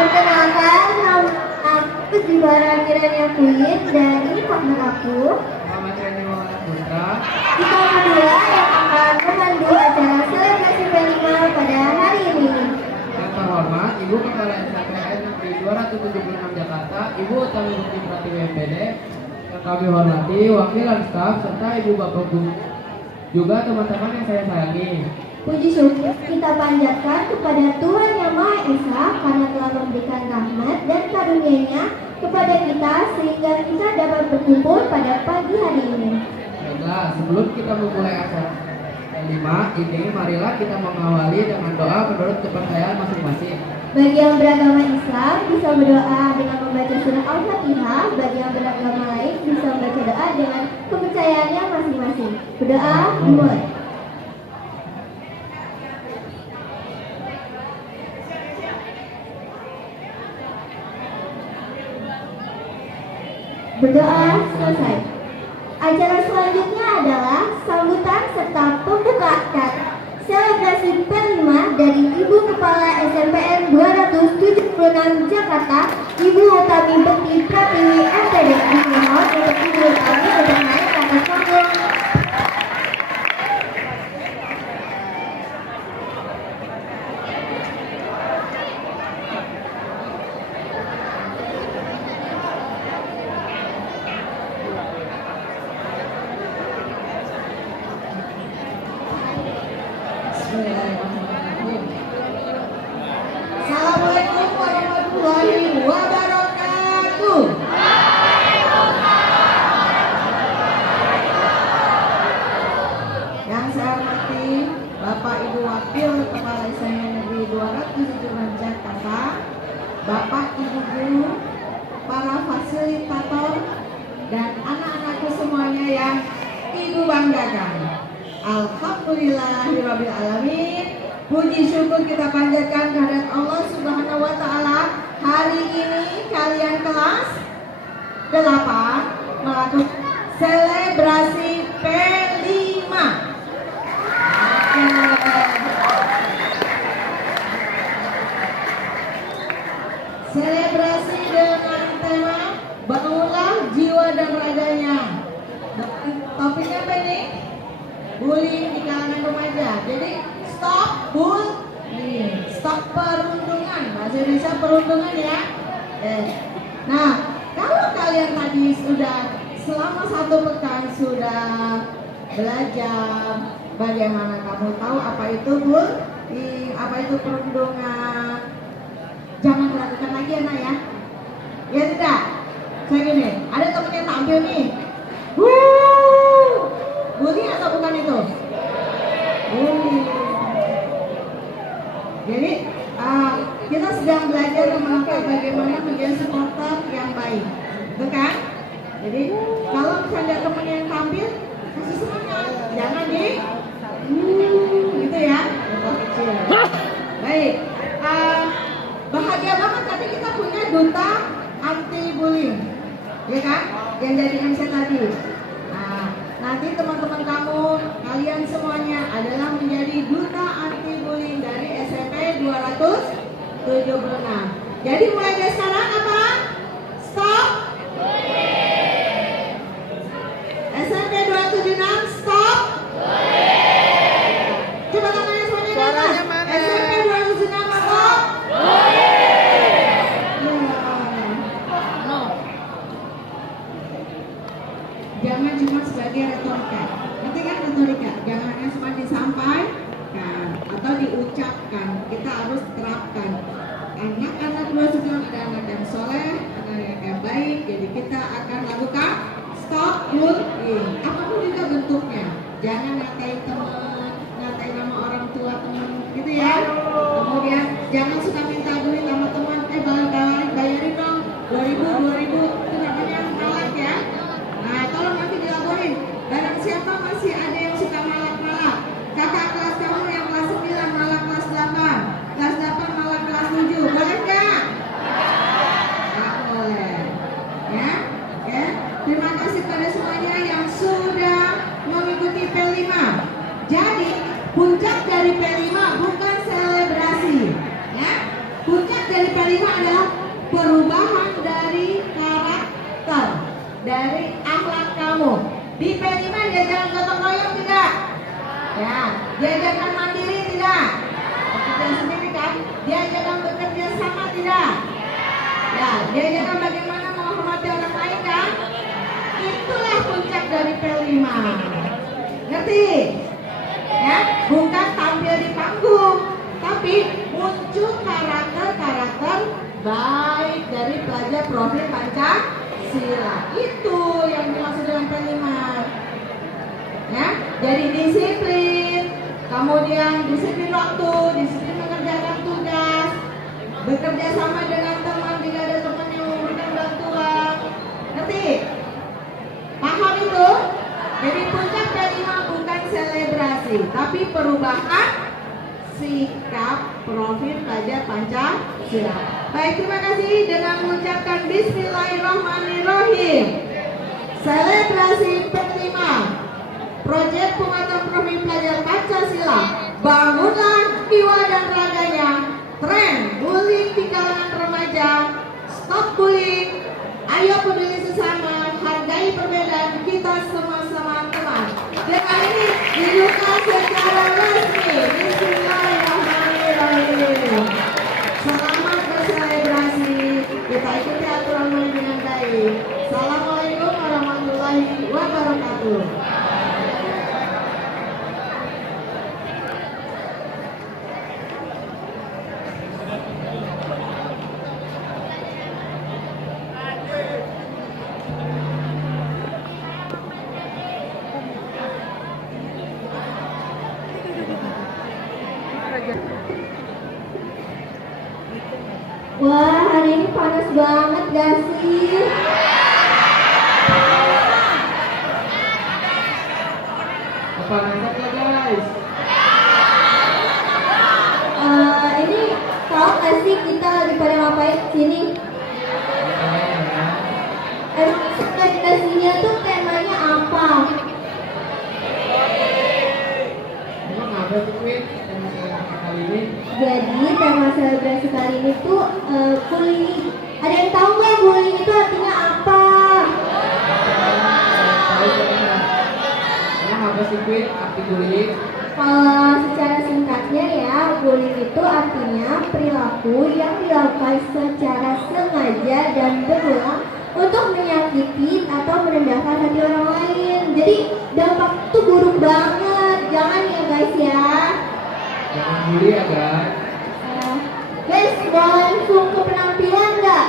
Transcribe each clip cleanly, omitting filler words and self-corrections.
Perkenalkan, aku juara Kiranya Queen dari partner aku. Training Maulana Putra. Kita berdua yang akan memandu acara selebrasi P5 pada hari ini. Yang terhormat Ibu Kepala SMPN Negeri 276 Jakarta, Ibu Utami Bukti Pratiwi MPD. Yang kami hormati wakil dan staf serta Ibu Bapak Guru juga teman-teman yang saya sayangi. Puji syukur kita panjatkan kepada Tuhan Yang Maha Esa karena telah memberikan rahmat dan karunia-Nya kepada kita sehingga kita dapat berkumpul pada pagi hari ini. Baiklah, sebelum kita memulai acara kelima ini, marilah kita mengawali dengan doa menurut kepercayaan masing-masing. Bagi yang beragama Islam bisa berdoa dengan membaca surah Al-Fatihah, bagi yang beragama lain bisa membaca doa dengan kepercayaannya masing-masing. Berdoa dimulai. Berdoa selesai. Acara selanjutnya adalah sambutan serta pembukaan selebrasi P5 dari Ibu Kepala SMPN 276 Jakarta, Ibu Utami Bukti Pratiwi MPD. Dimohon untuk Ibu Utami untuk naik ke atas panggung. Assalamualaikum warahmatullahi wabarakatuh. Yang saya hormati Bapak Ibu Wakil Kepala SMPN Negeri 276 Jakarta, Bapak Ibu Guru, para fasilitator, dan anak-anakku semuanya yang Ibu banggakan. Alhamdulillahirabbil alamin. Puji syukur kita panjatkan kehadirat Allah Subhanahu wa taala. Hari ini kalian kelas 8 melakukan selebrasi P5. Selebrasi dengan tema bangunlah jiwa dan raganya. Topiknya apa ini? Bullying di kalangan remaja. Jadi stop bullying, stop perundungan. Bahasa Indonesia perundungan ya. Nah, kalau kalian tadi sudah selama 1 pekan sudah belajar bagaimana kamu tahu apa itu bullying, apa itu perundungan, jangan dilakukan lagi ya nak ya. Ya tidak? Saya gini, ada temen yang tampil nih. Bullying atau bukan itu? Bullying. Jadi kita sedang belajar teman-teman bagaimana menjadi supporter yang baik, betul kan? Jadi kalau misalnya temen yang tampil, kasih semangat, jangan di gitu ya. Baik, bahagia banget tadi kita punya duta anti bullying, ya kan? Yang jadi MC tadi. Nanti teman-teman kamu, kalian semuanya adalah menjadi duta anti bullying dari SMP 276. Jadi mulai dari sekarang apa? Stop. SMP 276 stop. Coba tangannya semuanya ke atas. SMP 276 stop. Jangan cuma sebagai retorika. Nanti kan retorika, jangan hanya cuma disampaikan atau diucapkan. Kita harus terapkan. Anak-anak 276 ada anak yang soleh, anak yang baik. Jadi kita akan lakukan stop bullying. Apapun juga bentuknya. Jangan ngatain teman, ngatain nama orang tua teman, gitu ya. Kemudian jangan suka minta duit sama teman. Bayarin dong 2000 itu namanya malak ya. Nah, tolong nanti dilaporin. Barang siapa masih ada yang suka malak-malak, kakak kelas kamu yang kelas 9 malak kelas 8, kelas 8 malak kelas 7, boleh nggak? Nggak boleh. Ya, oke. Terima kasih pada semuanya yang sudah mengikuti P5. Jadi, puncak dari P5 bukan selebrasi. Ya, puncak dari P5 adalah perubahan dari karakter, dari akhlak kamu. Di P5 diajarkan gotong royong tidak? Ya, diajarkan mandiri tidak? Bekerja sendiri kan? Diajarkan bekerja sama tidak? Ya, diajarkan bagaimana menghormati orang lain kan? Itulah puncak dari P5. Ngerti? Ya, bukan tampil di panggung, tapi muncul karakter-karakter baik dari pelajar profil Pancasila. Itu yang dimaksud dengan P5. Ya, jadi disiplin, kemudian disiplin waktu, disiplin mengerjakan tugas, bekerja sama dengan teman jika ada teman yang memberikan bantuan. Ngerti? Paham itu? Jadi puncak P5 bukan selebrasi, tapi perubahan sikap profil pelajar Pancasila. Baik, terima kasih dengan mengucapkan Bismillahirrahmanirrahim. Selebrasi P5, proyek penguatan profil pelajar Pancasila. Bangunlah jiwa dan raganya. Tren bullying di kalangan remaja. Stop bullying. Ayo peduli sesama. Hargai perbedaan kita sama-sama teman. Dengan ini dibuka secara resmi. Bismillahirrahmanirrahim. Selamat berselebrasi. Kita ikuti aturan main dengan baik. Assalamualaikum warahmatullahi wabarakatuh. Wah, hari ini panas banget gak sih? Kepanasan ya guys. Ini tahu gak sih kita lagi pada ngapain sini? Presentasinya tuh temanya apa? Emang apa sih Queen? Tema kali ini? Jadi tema selebrasi kali ini tuh bullying. Ada yang tahu nggak bullying itu artinya apa? Tahu ya? Emang apa sih Queen? Arti bullying? Kalau secara singkatnya ya, bullying itu artinya perilaku yang dilakukan secara sengaja dan berulang untuk menyakiti atau merendahkan hati orang lain. Jadi dampak itu buruk banget. Jangan ya guys ya. Jangan bully ya guys. Guys, mau langsung ke penampilan nggak?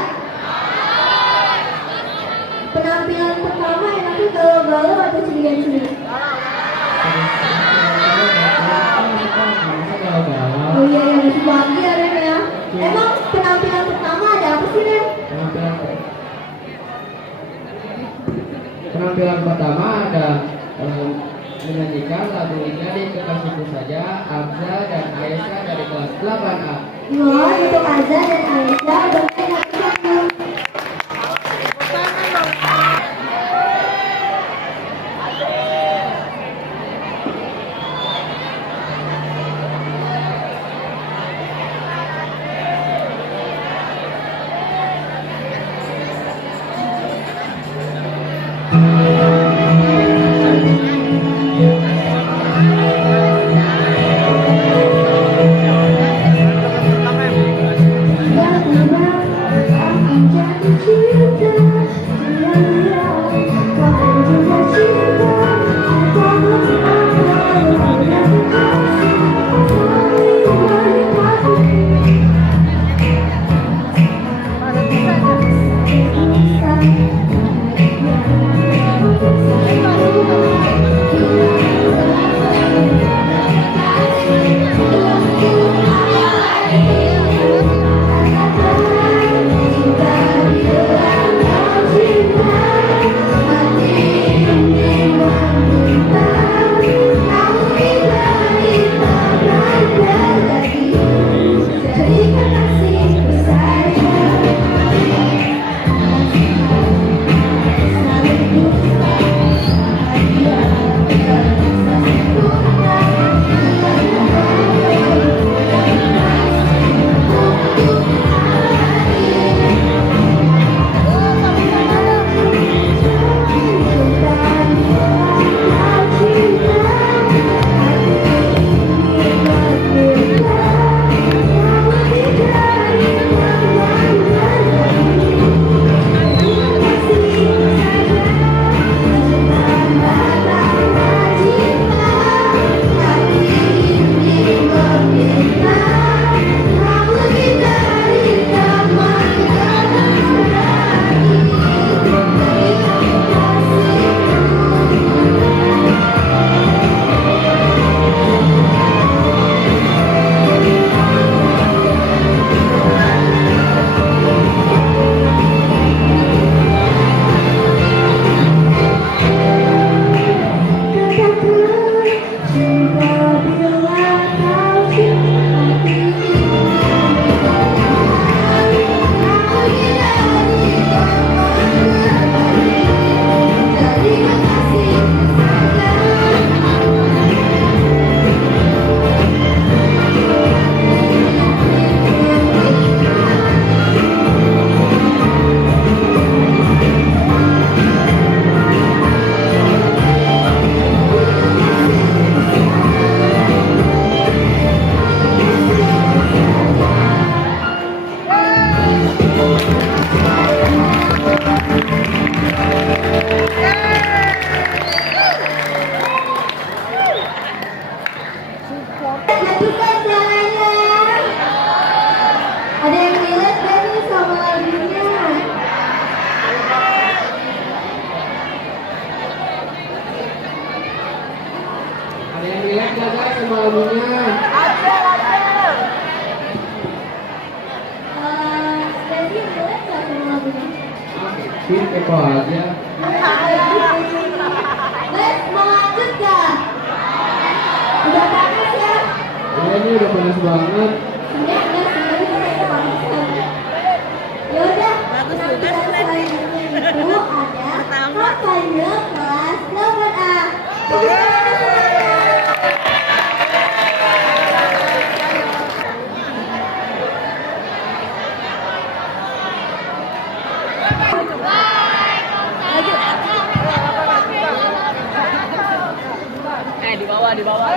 Penampilan pertama enaknya galau-galau atau ceria-ceria? Oh iya, yang masih pagi ya Ren ya. Emang penampilan pertama ada apa sih Ren? Penampilan pertama ada menyanyikan lagu Jadi Kekasihku Saja, Abza dan Aisyah dari kelas 8A. Wah, itu Azza dan Aisyah dengan satu. sama lagunya? Jadi boleh nggak sama lagunya? Sih, kepo aja. Mas, mau lanjut nggak? Udah panas ya? Ya, ini udah panas banget. Enggak sih, saya panas banget. Yaudah, penampilan selanjutnya itu ada kampanye kelas 8A. Tepuk tangan semuanya. Di bawah.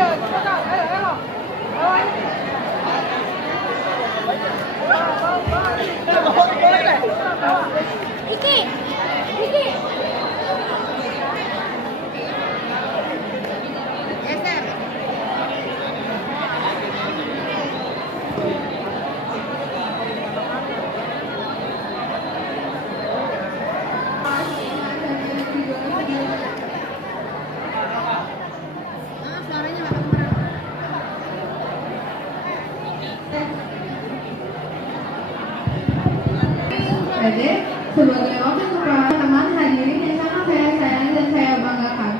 Iki, Iki. Jadi, sebagai wakil kepala teman hadirin yang sangat saya sayangi dan saya banggakan.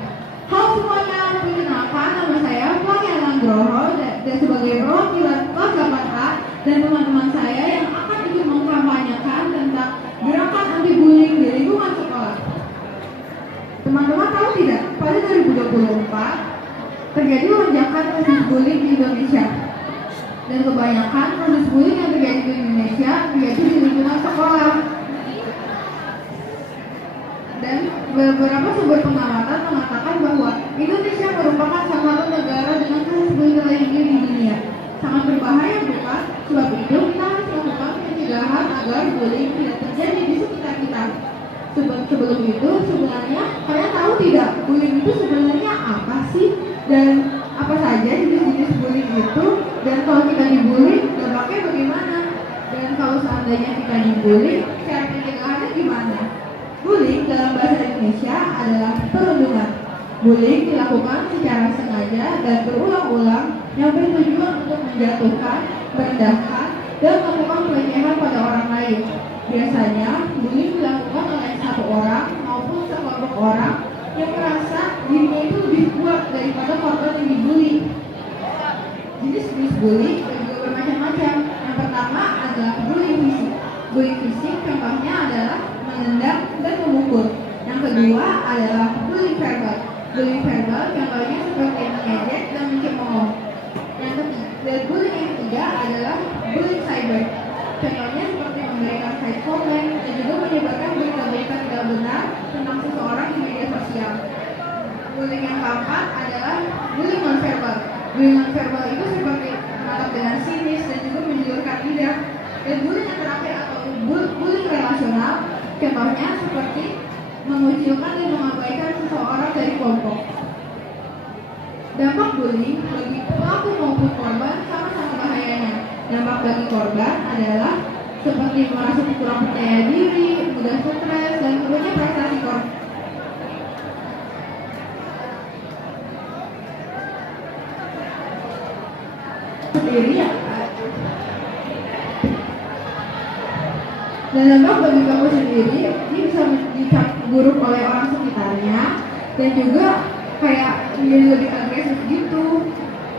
Halo semuanya, perkenalkan nama saya Puan Groho dan sebagai perwakilan kelas 8A dan teman-teman saya yang akan ikut mengkampanyekan tentang gerakan anti bullying di lingkungan sekolah. Teman-teman tahu tidak, pada 2024 terjadi lonjakan kasus bullying di Indonesia. Dan kebanyakan kasus bullying yang terjadi di Indonesia yaitu di lingkungan sekolah. Dan beberapa sumber pengamatan mengatakan bahwa Indonesia merupakan salah satu negara dengan kasus bullying tertinggi di dunia. Sangat berbahaya bukan? Sebab itu kita harus melakukan pencegahan agar bullying tidak terjadi di sekitar kita. Sebelum itu sebenarnya kalian tahu tidak bullying itu sebenarnya apa sih? Dan apa saja jenis-jenis bullying itu? Dan kalau kita dibully, dampaknya bagaimana? Dan kalau seandainya kita dibully, cara pencegahannya gimana? Bullying dalam bahasa Indonesia adalah perundungan. Bullying dilakukan secara sengaja dan berulang-ulang yang bertujuan untuk menjatuhkan, merendahkan, dan melakukan pelecehan pada orang lain. Biasanya, bullying dilakukan oleh satu orang maupun sekelompok orang yang merasa dirinya itu lebih kuat daripada korban yang dibully. Jenis-jenis bullying juga bermacam-macam. Yang pertama adalah bullying fisik. Bullying fisik contohnya adalah menendang dan memukul. Yang kedua adalah bullying verbal. Bullying verbal contohnya seperti mengejek dan mencemooh. Dan bullying yang ketiga adalah bullying cyber. Contohnya seperti memberikan side comment dan juga menyebarkan berita-berita tidak benar tentang seseorang di media sosial. Bullying yang keempat adalah bullying nonverbal. Bullying nonverbal itu seperti menatap dengan sinis dan juga menjulurkan lidah. Dan bullying yang terakhir atau bullying relasional, contohnya seperti mengucilkan dan mengabaikan seseorang dari kelompok. Dampak bullying bagi pelaku maupun korban sama-sama bahayanya. Dampak bagi korban adalah seperti merasa kurang percaya diri, mudah stres, dan tentunya prestasi korban sendiri ya. Dan dampak bagi kamu sendiri, ini bisa dicap buruk oleh orang sekitarnya dan juga kayak menjadi lebih agresif gitu.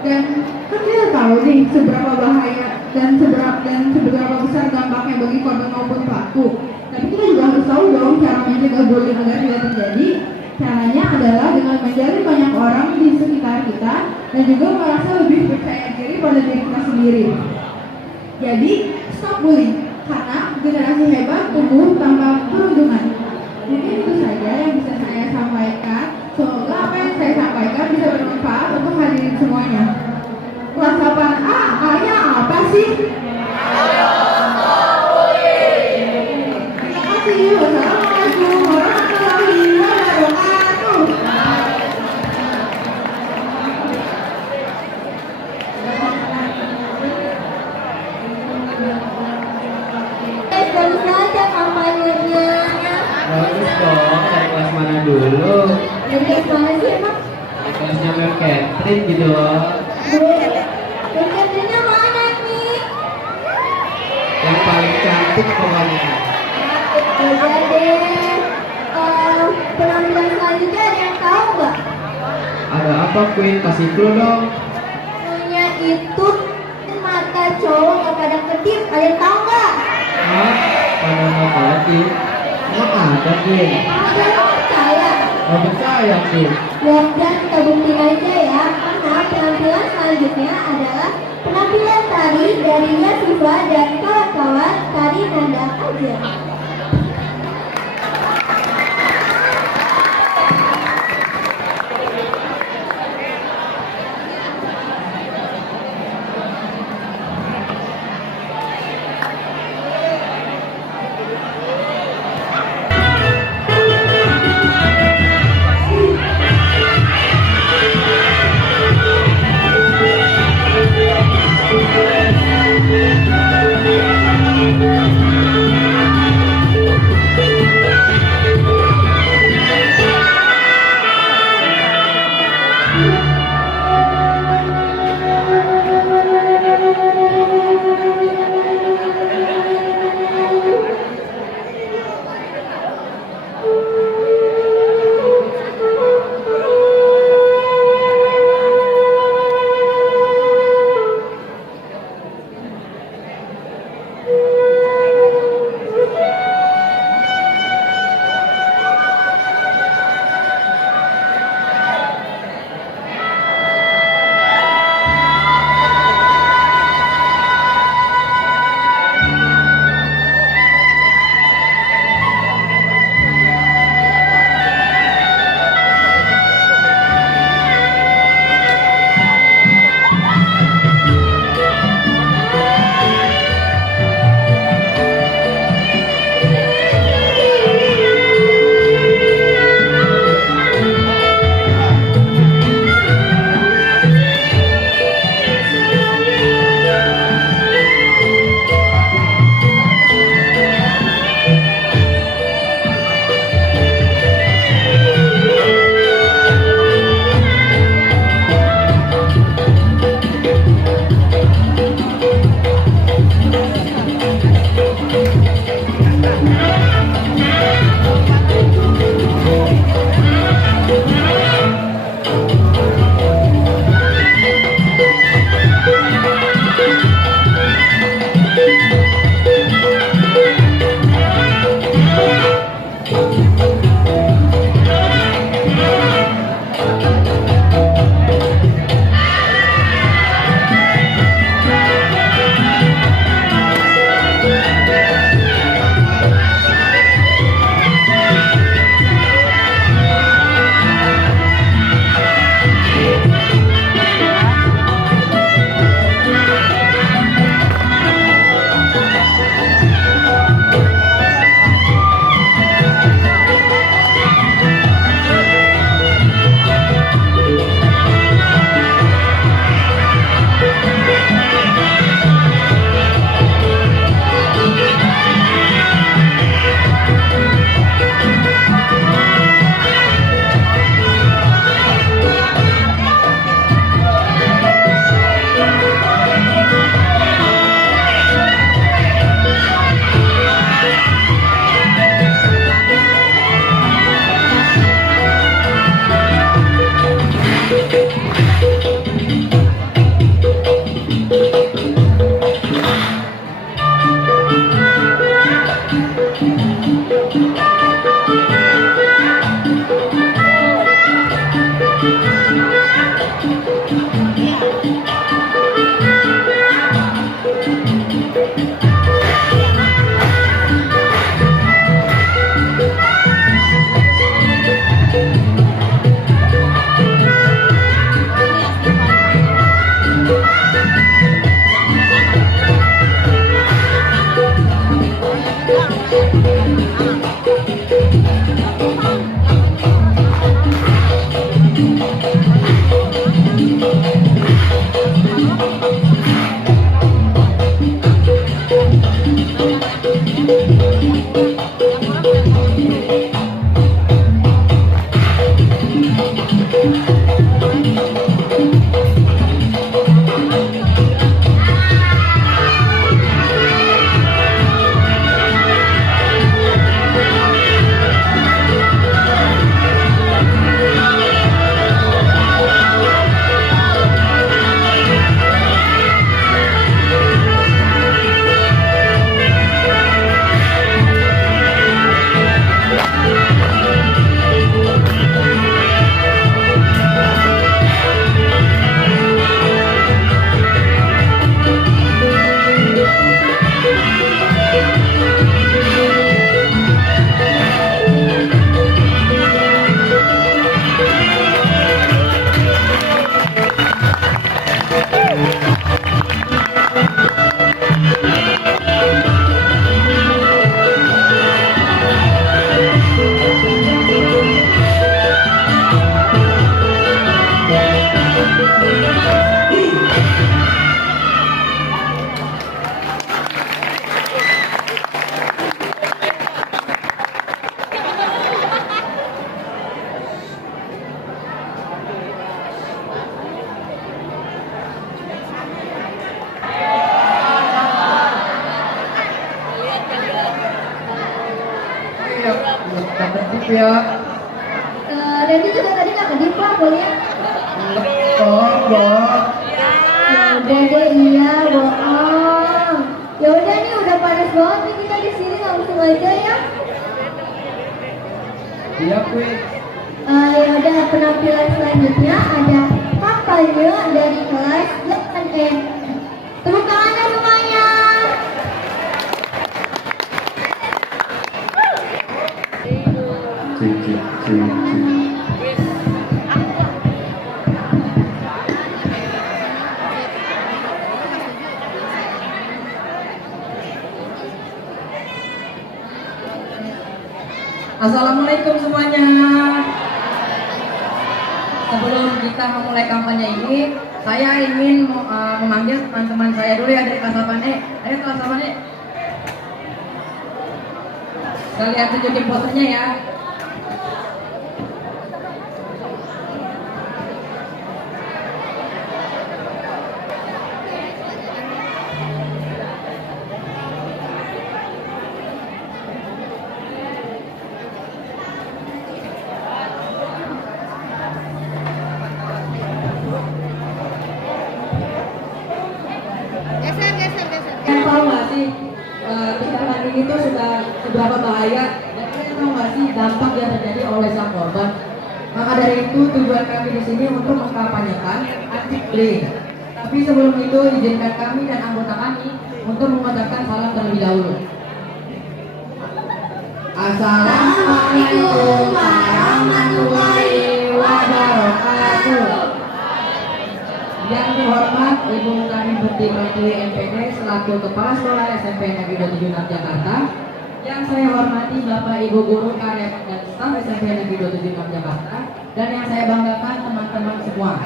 Dan kan kita tahu nih seberapa bahaya dan seberapa besar dampaknya bagi korban maupun pelaku. Tapi kita juga harus tahu dong cara mencegah bullying agar tidak terjadi. Caranya adalah dengan menjalin banyak orang di sekitar kita dan juga merasa lebih percaya diri pada diri kita sendiri. Jadi stop bullying karena generasi hebat tumbuh tanpa perundungan. Jadi itu saja yang bisa saya sampaikan. Semoga apa yang saya sampaikan bisa bermanfaat untuk hadirin semuanya. Kelas 8A, A-nya apa sih? Terima kasih. Wassalamualaikum warahmatullahi wabarakatuh. Bagus saja kampanyenya. Bagus dong, dari kelas mana dulu? Dari kelas mana sih emang? Kelasnya Mel Catherine gitu loh. Ada apa Queen? Kasih clue dong. Punya itu mata cowok nggak pada kedip, kalian tahu nggak? Hah? Pada mau kolektif? Emang ada Queen? Ada nggak percaya? Gak percaya Queen. Dan kita buktiin aja ya, karena penampilan selanjutnya adalah penampilan tari dari Yasifa dan kawan-kawan tari nanda aja. ya. Randy juga tadi nggak kedip Pak, boleh? Bohong. Ya udah deh, iya bohong. Ya udah nih, udah panas banget nih kita di sini, langsung aja ya. Iya, Queen. Ya udah, penampilan selanjutnya ada kampanye dari kelas 8E. Tepuk tangannya semuanya. Assalamualaikum semuanya. Sebelum kita memulai kampanye ini, saya ingin memanggil teman-teman saya dulu ya dari kelas 8E. Ayo kelas 8E. Kalian tunjukin fotonya ya. Kalian tahu nggak sih kecelakaan ini tuh sudah seberapa bahaya, dan kalian tahu nggak sih dampak yang terjadi oleh sang korban? Maka dari itu tujuan kami di sini untuk mengkampanyekan anti bullying. Tapi sebelum itu izinkan kami dan anggota kami untuk mengucapkan salam terlebih dahulu. Assalamualaikum warahmatullahi wabarakatuh. Yang terhormat Ibu Tani Putri Pratiwi MPD selaku Kepala Sekolah SMP Negeri 27 Jakarta. Yang saya hormati Bapak Ibu Guru Karyawan dan staf SMP Negeri 27 Jakarta. Dan yang saya banggakan teman-teman semua.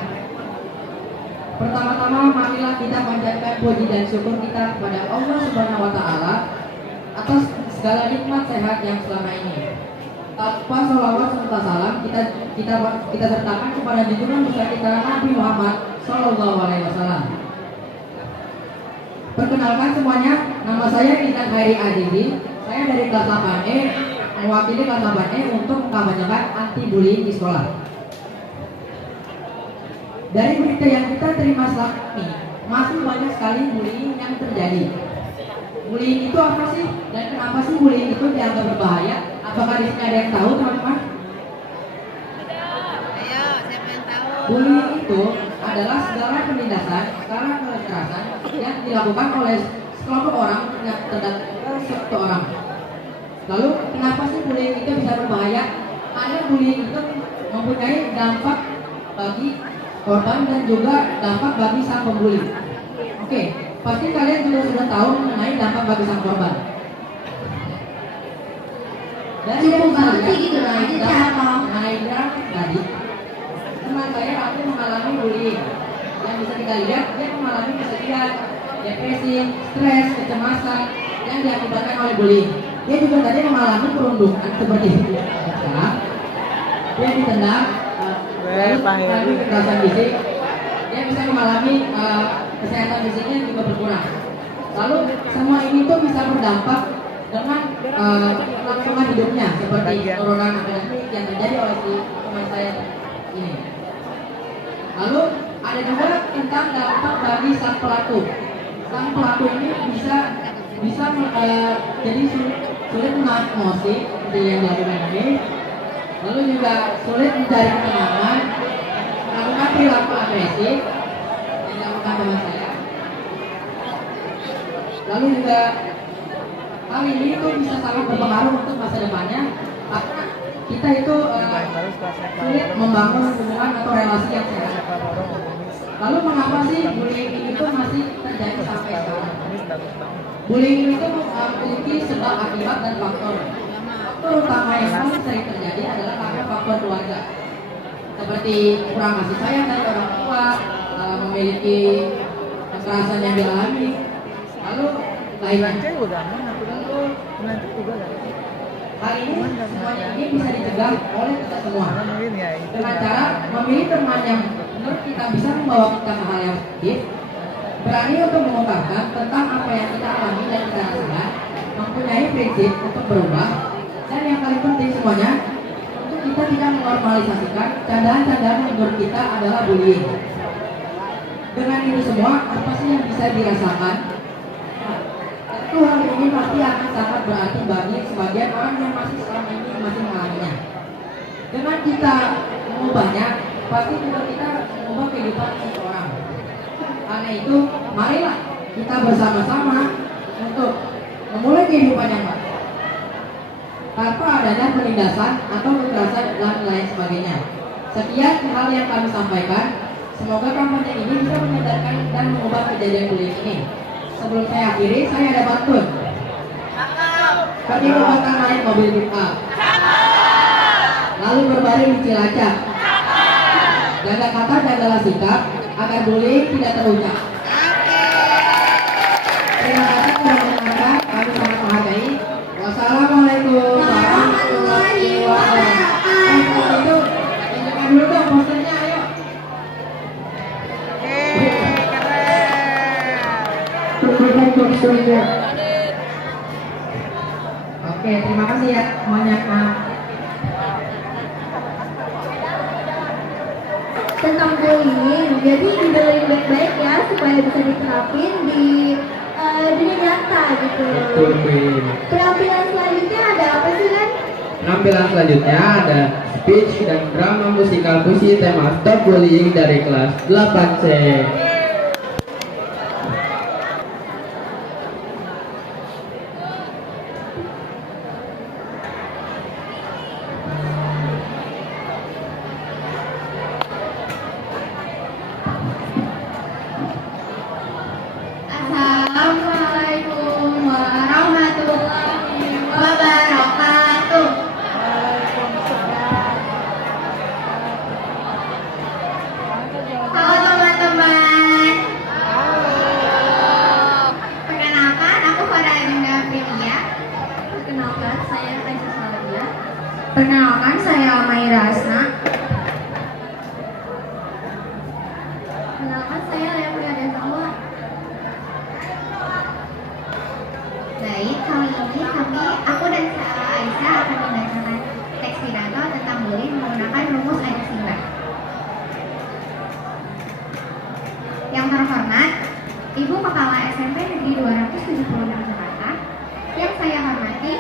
Pertama-tama marilah kita panjatkan puji dan syukur kita kepada Allah Subhanahu wa taala atas segala nikmat sehat yang selama ini. Tanpa sholawat serta salam kita sertakan kepada junjungan besar kita Nabi Muhammad Sallallahu Alaihi Wasallam. Perkenalkan semuanya, nama saya Intan Khairi Azizi. Saya dari kelas 8E, mewakili kelas 8E untuk mengkampanyekan anti bullying di sekolah. Dari berita yang kita terima selama ini, masih banyak sekali bullying yang terjadi. Bullying itu apa sih? Dan kenapa sih bullying itu dianggap berbahaya? Apakah di sini ada yang tahu, teman-teman? Ayo, siapa yang tahu? Bullying itu adalah segala penindasan, segala kekerasan yang dilakukan oleh sekelompok orang yang terhadap satu orang. Lalu, kenapa sih bullying itu bisa berbahaya? Karena bullying itu mempunyai dampak bagi korban dan juga dampak bagi sang pembuli. Oke, pasti kalian juga sudah tahu mengenai dampak bagi sang korban. Dan Cukup saya banget sih gitu loh, aja cara. tadi teman saya aku mengalami bullying. Yang bisa kita lihat, dia mengalami kesedihan, depresi, stres, kecemasan yang diakibatkan oleh bullying. Dia juga tadi mengalami perundungan seperti itu. Dia ditendang, lalu kekerasan fisik. Dia bisa mengalami kesehatan fisiknya juga berkurang. Lalu semua ini tuh bisa berdampak dengan kelangsungan hidupnya seperti penurunan akademik yang terjadi oleh si teman saya ini. Lalu ada juga tentang dampak bagi sang pelaku. Sang pelaku ini bisa jadi sulit menahan emosi seperti yang dilakukan ini. Lalu juga sulit mencari ketenangan, melakukan perilaku agresif yang dilakukan teman saya. Lalu juga hal ini tuh bisa sangat berpengaruh untuk masa depannya karena kita itu sulit membangun hubungan atau relasi yang sehat. Lalu mengapa sih bullying ini tuh masih terjadi sampai sekarang? Bullying itu memiliki sebab akibat dan faktor. Faktor utama yang paling sering terjadi adalah karena faktor keluarga, seperti kurang kasih sayang dari orang tua, memiliki kekerasan yang dialami, lalu lainnya. Hal ini semuanya ini bisa dicegah oleh kita semua dengan cara memilih teman yang menurut kita bisa membawa kita ke hal yang positif, berani untuk mengungkapkan tentang apa yang kita alami dan kita rasakan, mempunyai prinsip untuk berubah, dan yang paling penting semuanya kita tidak menormalisasikan candaan-candaan yang menurut kita adalah bullying. Dengan ini semua, apa sih yang bisa dirasakan? Tentu hal ini pasti akan sangat berarti bagi sebagian orang yang masih selama ini masih mengalaminya. Dengan kita mengubahnya, pasti juga kita mengubah kehidupan seseorang. Karena itu, marilah kita bersama-sama untuk memulai kehidupan yang baru tanpa adanya penindasan atau kekerasan dan lain sebagainya. Sekian hal yang kami sampaikan. Semoga kampanye ini bisa menyadarkan dan mengubah kejadian bullying ini. Sebelum saya akhiri, saya ada pantun. Pergi kota naik mobil pick up, lalu berbaring di Cilacap. Jaga kata, jagalah sikap, agar bullying tidak terucap. Terima kasih sudah mendengarkan. Kami sangat menghargai. Wassalamualaikum warahmatullahi wabarakatuh. Itu tunjukkan dulu dong posternya, ayo. Tunjukkan posternya. Oke, terima kasih ya semuanya. Tentang bullying, jadi didengerin baik-baik ya supaya bisa diterapin di dunia nyata gitu. Betul, Bin. Penampilan selanjutnya ada apa sih, Len? Penampilan selanjutnya ada speech dan drama musikal puisi tema Stop Bullying dari kelas 8C. Assalamualaikum warahmatullahi wabarakatuh. Halo teman-teman. Perkenalkan, aku Farah Dinda Aprilia. Perkenalkan, saya Aisyah Salia. Perkenalkan, saya Maira Asna. Perkenalkan, saya Lea Priada Sawa. Baik, kali ini aku dan Aisyah akan membacakan teks pidato tentang bullying menggunakan rumus ajak simbah. Yang terhormat, Ibu Kepala SMP Negeri 276 Jakarta, yang saya hormati,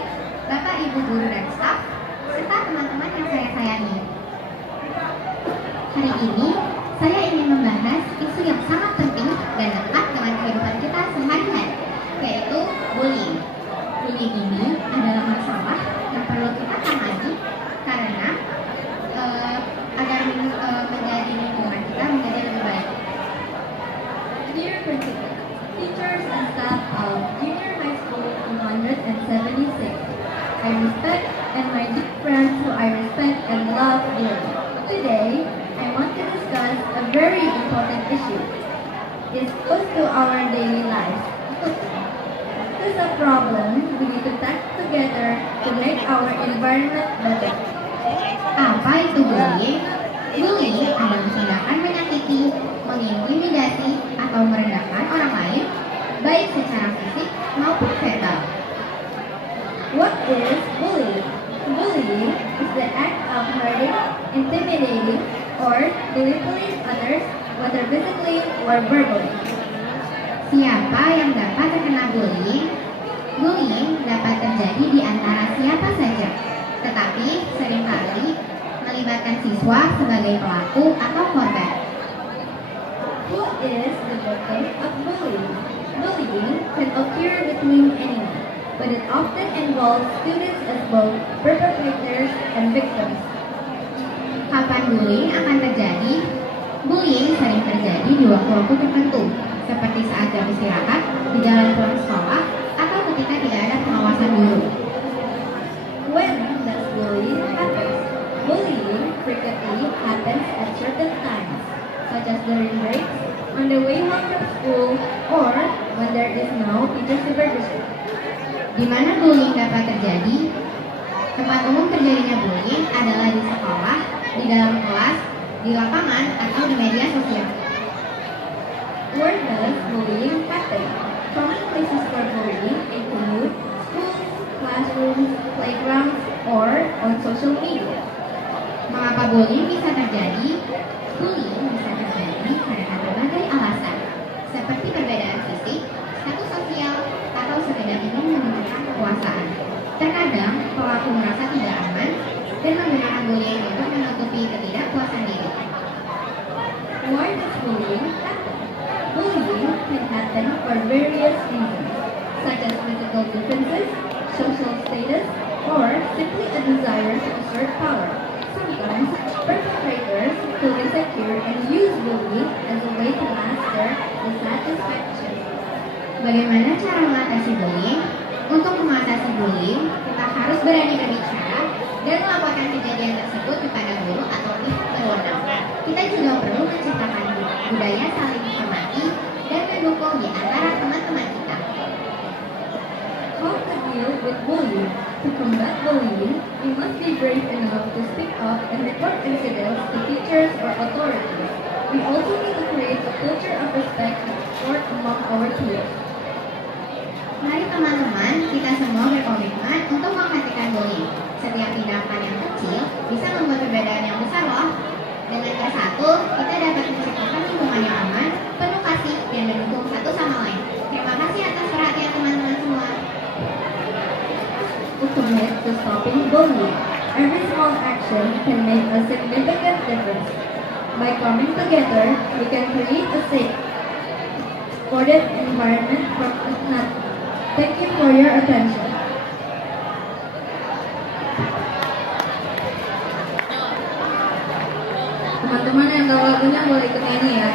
Bapak Ibu Guru dan staf, serta teman-teman yang saya sayangi. Hari ini, saya ingin membahas isu yang sangat penting dan dekat dengan kehidupan kita sehari-hari, yaitu bullying. Bullying ini adalah masalah yang perlu kita tangani karena agar menjadi lingkungan kita menjadi lebih baik. Dear Principal, teachers and staff of Junior High School 276, I respect and my dear friends who I respect and love dearly. Today, I want to discuss a very important issue. It's close to our daily lives. This is a problem we need to tackle together to make our environment better. Apa itu bullying? Bullying adalah tindakan menyakiti, mengintimidasi, atau merendahkan orang lain, baik secara fisik maupun verbal. What is bullying? Bullying is the act of hurting, intimidating, or belittling others, whether physically or verbally. Siapa yang dapat terkena bullying? Bullying dapat terjadi di antara siapa saja, tetapi seringkali melibatkan siswa sebagai pelaku atau korban. Who is the victim of bullying? Bullying can occur between anyone, but it often involves students as both perpetrators and victims. Kapan bullying akan terjadi? Bullying sering terjadi di waktu-waktu tertentu, seperti saat jam istirahat, di jalan pulang sekolah, atau ketika tidak ada pengawasan guru. When does bullying happen? Bullying frequently happens at certain times, such as during breaks, on the way home from school, or when there is no teacher supervision. Di mana bullying dapat terjadi? Tempat umum terjadinya bullying adalah di sekolah, di dalam kelas, di lapangan, atau di media sosial. Where does bullying happen? Common places for bullying include schools, classrooms, playgrounds, or on social media. Mengapa bullying bisa terjadi? Bullying bisa terjadi karena berbagai alasan, seperti perbedaan fisik, status sosial, atau sekedar ingin menunjukkan kekuasaan. Terkadang pelaku merasa tidak aman dan menggunakan bullying untuk menutupi ketidakpuasan diri. Why does bullying happen? Bullying can happen for various reasons, such as physical differences, social status, or simply a desire to assert power. Sometimes, perpetrators feel insecure and use bullying as a way to master the satisfaction. Bagaimana cara mengatasi bullying? Untuk mengatasi bullying, kita harus berani berbicara dan melaporkan kejadian tersebut kepada guru atau pihak berwenang. Kita juga perlu menciptakan budaya saling menghormati dan mendukung di antara teman-teman kita. How to deal with bullying? To combat bullying, we must be brave enough to speak up and report incidents to teachers or authorities. We also need to create a culture of respect and support among our peers. Mari teman-teman, kita semua berkomitmen untuk menghentikan bullying. Setiap tindakan yang kecil bisa membuat perbedaan yang besar loh. Dengan bersatu, kita dapat menciptakan lingkungan yang aman, penuh kasih, dan mendukung satu sama lain. Terima kasih atas perhatian teman-teman semua. To commit to stopping bullying, every small action can make a significant difference. By coming together, we can create a safe, supportive environment from nothing. Thank you for your attention. Teman-teman yang tahu lagunya boleh ikut nyanyi ya.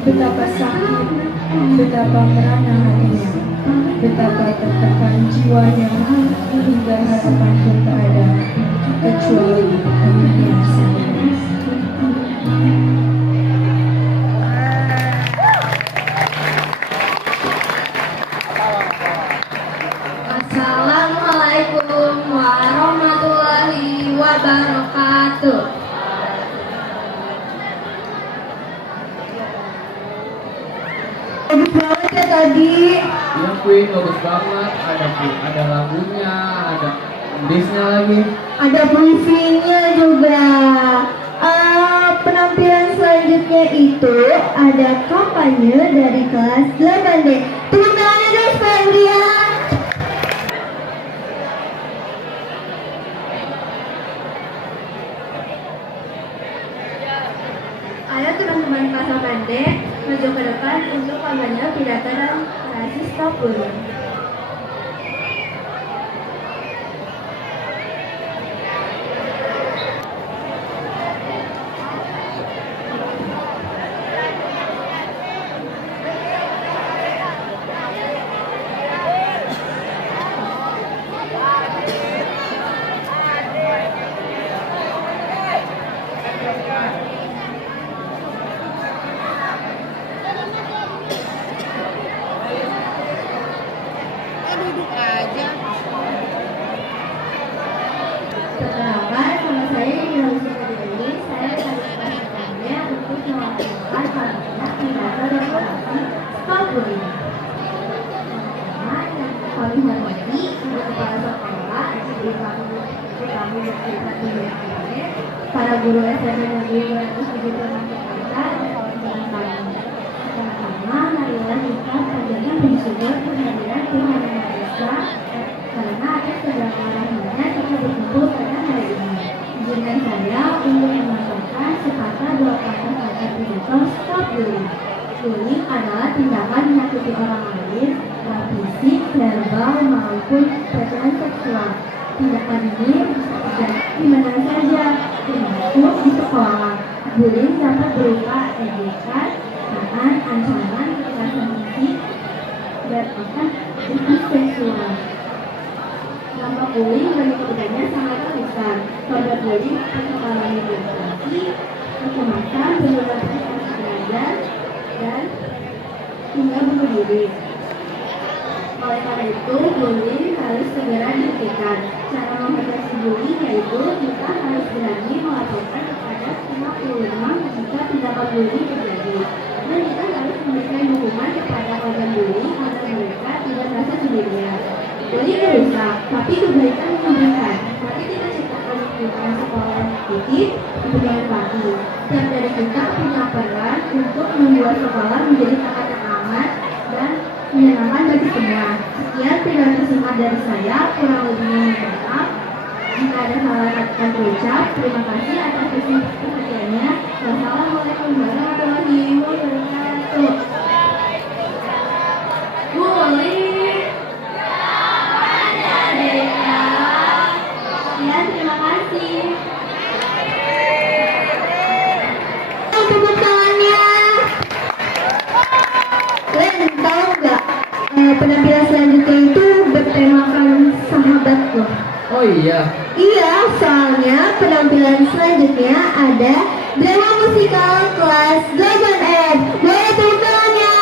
Betapa sakit, betapa merana hatinya. Betapa tertekan jiwanya hingga harapan pun tak ada, kecuali dunia saja. Assalamualaikum warahmatullahi wabarakatuh. Bagus banget ya tadi. Iya Queen, bagus banget. Ada lagunya, ada disnya lagi. Ada briefingnya juga. Penampilan selanjutnya itu ada kampanye dari kelas 8D. Tepuk tangannya dong supaya meriah. Ayo teman-teman kelas 8D maju ke depan untuk kampanye pidato dan narasi stop bullying. Perkenalkan, nama saya Indra Diri. Saya akan memperkenalkannya untuk melakukan kampanye pidato dan narasi stop bullying. Pertama, yang kami hormati Ibu Kepala Sekolah, Ibu kami berterima para guru SMP Negeri 276 Jakarta, dan kawan-kawan kami. Pertama, marilah kita panjatkan puji syukur kehadiran Tuhan Yang Maha Esa karena atas segala rahmatnya kita berkumpul pada hari ini. Izinkan saya untuk menyampaikan sepatah dua kata pidato stop bullying. Bullying adalah tindakan menyakiti orang lain, baik fisik, verbal maupun pelecehan seksual. Tindakan ini bisa terjadi di mana saja, termasuk di sekolah. Bullying dapat berupa ejekan, hinaan, ancaman, kekerasan fisik, dan bahkan kekerasan seksual. Dampak bullying bagi keluarganya sangat besar. Korban bullying akan mengalami depresi, kecemasan, penurunan prestasi belajar, dan hingga bunuh diri. Oleh karena itu, bullying harus segera dihentikan. Cara mengatasi bullying yaitu kita harus berani melaporkan kepada pihak berwenang jika tindakan bullying terjadi, dan kita harus memberikan dukungan kepada korban bullying agar mereka tidak merasa sendirian. Bullying merusak, tapi kebaikan memberikan. Mari kita ciptakan lingkungan sekolah yang positif untuk empati. Setiap dari kita punya peran untuk membuat sekolah menjadi tempat yang aman dan menyenangkan bagi semua. Sekian pidato singkat dari saya, kurang lebihnya mohon maaf. Jika ada salah kata terucap, terima kasih atas perhatiannya. Wassalamualaikum warahmatullahi wabarakatuh. Bullying ya, terima kasih. Tepuk tangannya. Kalian tahu nggak penampilan selanjutnya itu bertemakan sahabat loh. Oh iya. Iya, soalnya penampilan selanjutnya ada drama musikal kelas 8F. Boleh tepuk tangannya.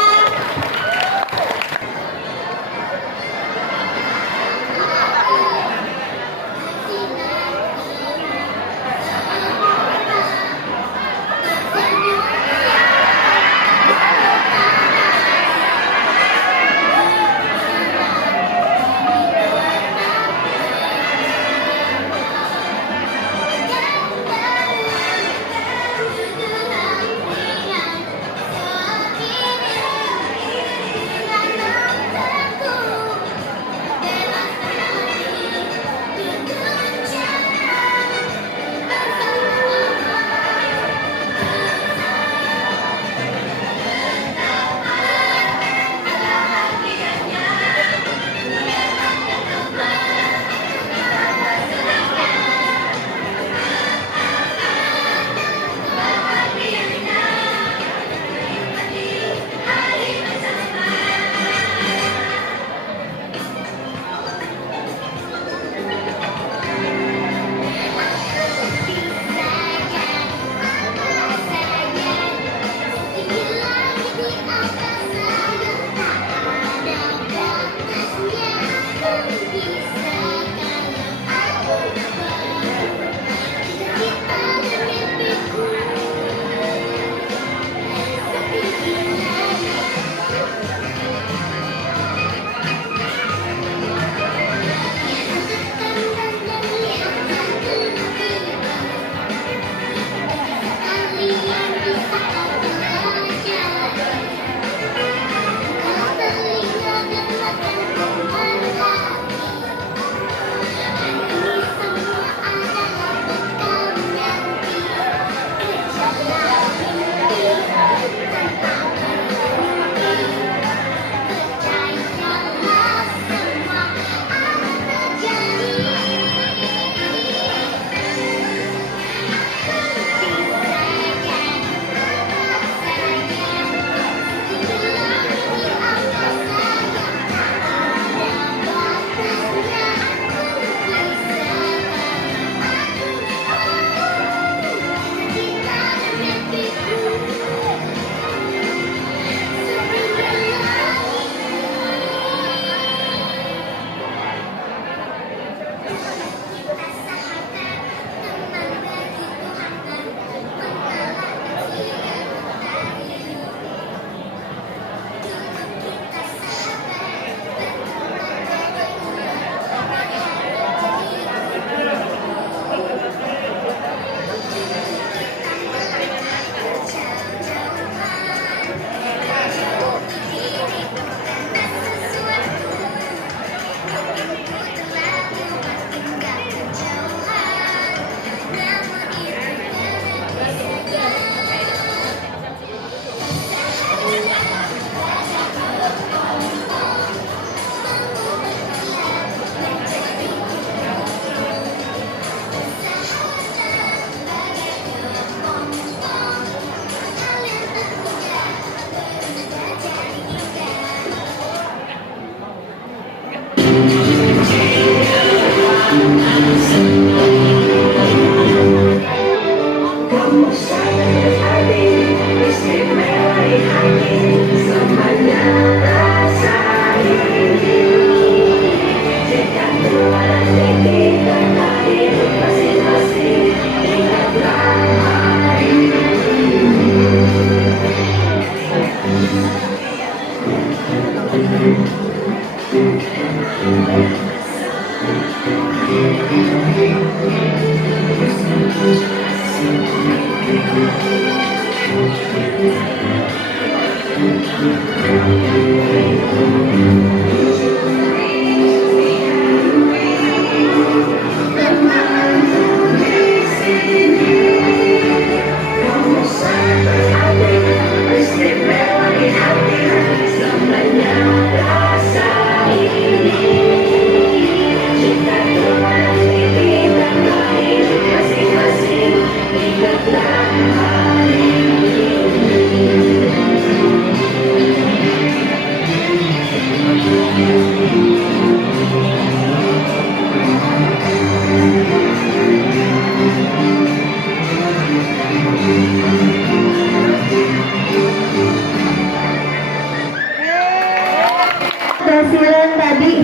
Keberhasilan tadi.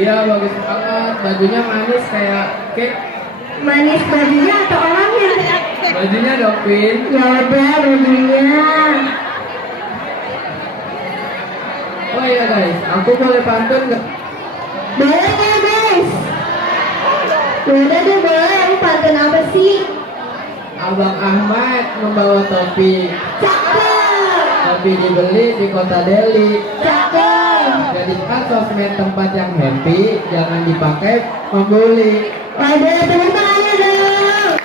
Iya, bagus banget. Bajunya manis kayak cake. Manis bajunya atau orangnya? Bajunya dong, Pin. Ya udah bajunya. Oh iya guys, aku boleh pantun nggak? Boleh ya guys. Udah deh boleh. Aku pantun apa sih? Abang Ahmad membawa topi. Cakep. Topi dibeli di kota Delhi. Cakep. Jadikan sosmed tempat yang happy, jangan dipakai membuli. Waduh, tepuk tangannya dong.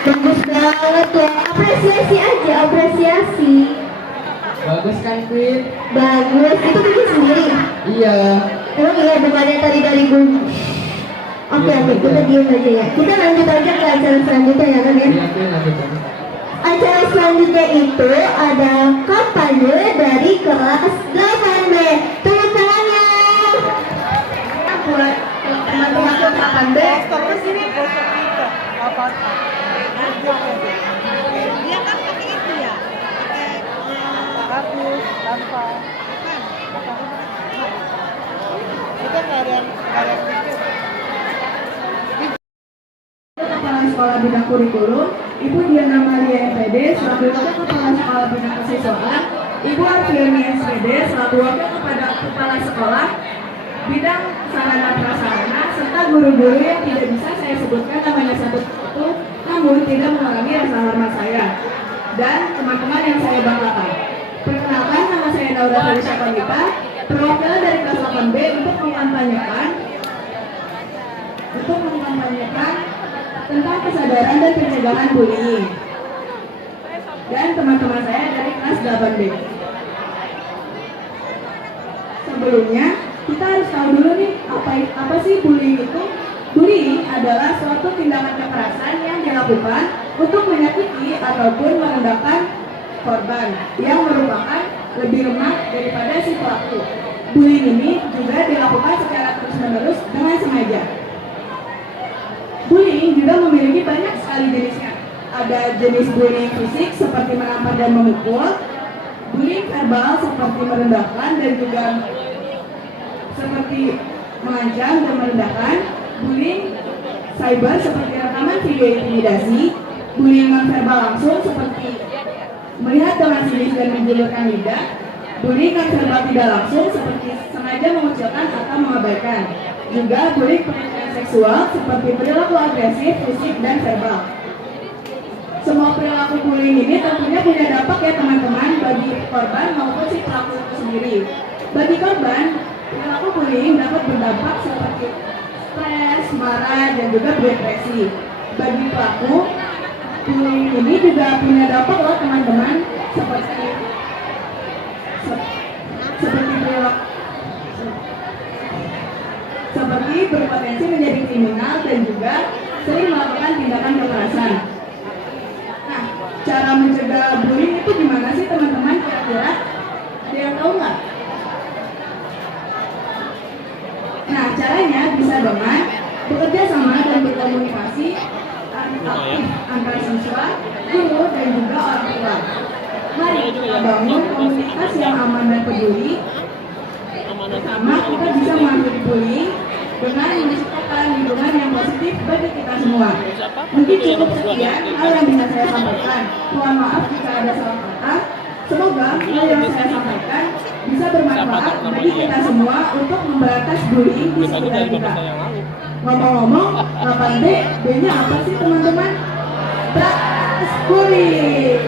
Bagus banget ya. Apresiasi aja, apresiasi. Bagus kan, Pin? Bagus. Itu bikin sendiri. Iya. Emang iya bukannya tadi dari gue. Oke, Iya, oke, betul. kita diam aja ya. Kita lanjut aja ke acara selanjutnya ya kan ya. Iya, Pin, lanjut aja. Acara selanjutnya itu ada kampanye dari kelas 8B. Tepuk tangannya. Buat teman-teman kelas 8B. Dia kan pakai itu ya, pakai Kepala Sekolah Bidang Kurikulum, Ibu Diana Maria MPD selaku Wakil Kepala Sekolah Bidang Kesiswaan, Ibu Arfiani SPD selaku Wakil kepada Kepala Sekolah Bidang Sarana Prasarana, serta guru-guru yang tidak bisa saya sebutkan namanya satu-satu, namun tidak mengalami rasa hormat saya dan teman-teman yang saya banggakan. Perkenalkan, nama saya Naura Felicia Panita, perwakilan dari kelas 8B untuk mengkampanyekan tentang kesadaran dan pencegahan bullying. Dan teman-teman saya dari kelas 8B. Sebelumnya, kita harus tahu dulu nih apa sih bullying itu. Bullying adalah suatu tindakan kekerasan yang dilakukan untuk menyakiti ataupun merendahkan korban yang merupakan lebih lemah daripada si pelaku. Bullying ini juga dilakukan secara terus-menerus dengan sengaja. Bullying juga memiliki banyak sekali jenisnya. Ada jenis bullying fisik seperti menampar dan memukul, bullying verbal seperti merendahkan dan juga seperti mengancam dan merendahkan, bullying cyber seperti rekaman video intimidasi, bullying non-verbal langsung seperti melihat dengan sinis dan menjulurkan lidah, bullying non-verbal tidak langsung seperti sengaja mengucilkan atau mengabaikan, juga bullying pelecehan seksual seperti perilaku agresif, fisik, dan verbal. Semua perilaku bullying ini tentunya punya dampak ya teman-teman bagi korban maupun si pelaku itu sendiri. Bagi korban, perilaku bullying dapat berdampak seperti stres, marah, dan juga depresi. Bagi pelaku, bullying ini juga punya dampak loh teman-teman seperti berpotensi menjadi kriminal dan juga sering melakukan tindakan kekerasan. Nah, cara mencegah bullying itu gimana sih teman-teman kira-kira? Ada yang tahu nggak? Nah, caranya bisa dengan bekerja sama dan berkomunikasi aktif antara siswa, guru, dan juga orang tua. Mari kita bangun komunitas yang aman dan peduli. Bersama kita bisa mengakhiri bullying dengan menciptakan lingkungan yang positif bagi kita semua. Mungkin cukup sekian hal yang bisa saya sampaikan. Mohon maaf jika ada salah kata. Semoga hal yang saya sampaikan bisa bermanfaat bagi kita semua untuk memberantas bullying di sekitar kita. Ngomong-ngomong, 8B, B-nya apa sih teman-teman? Berantas bullying.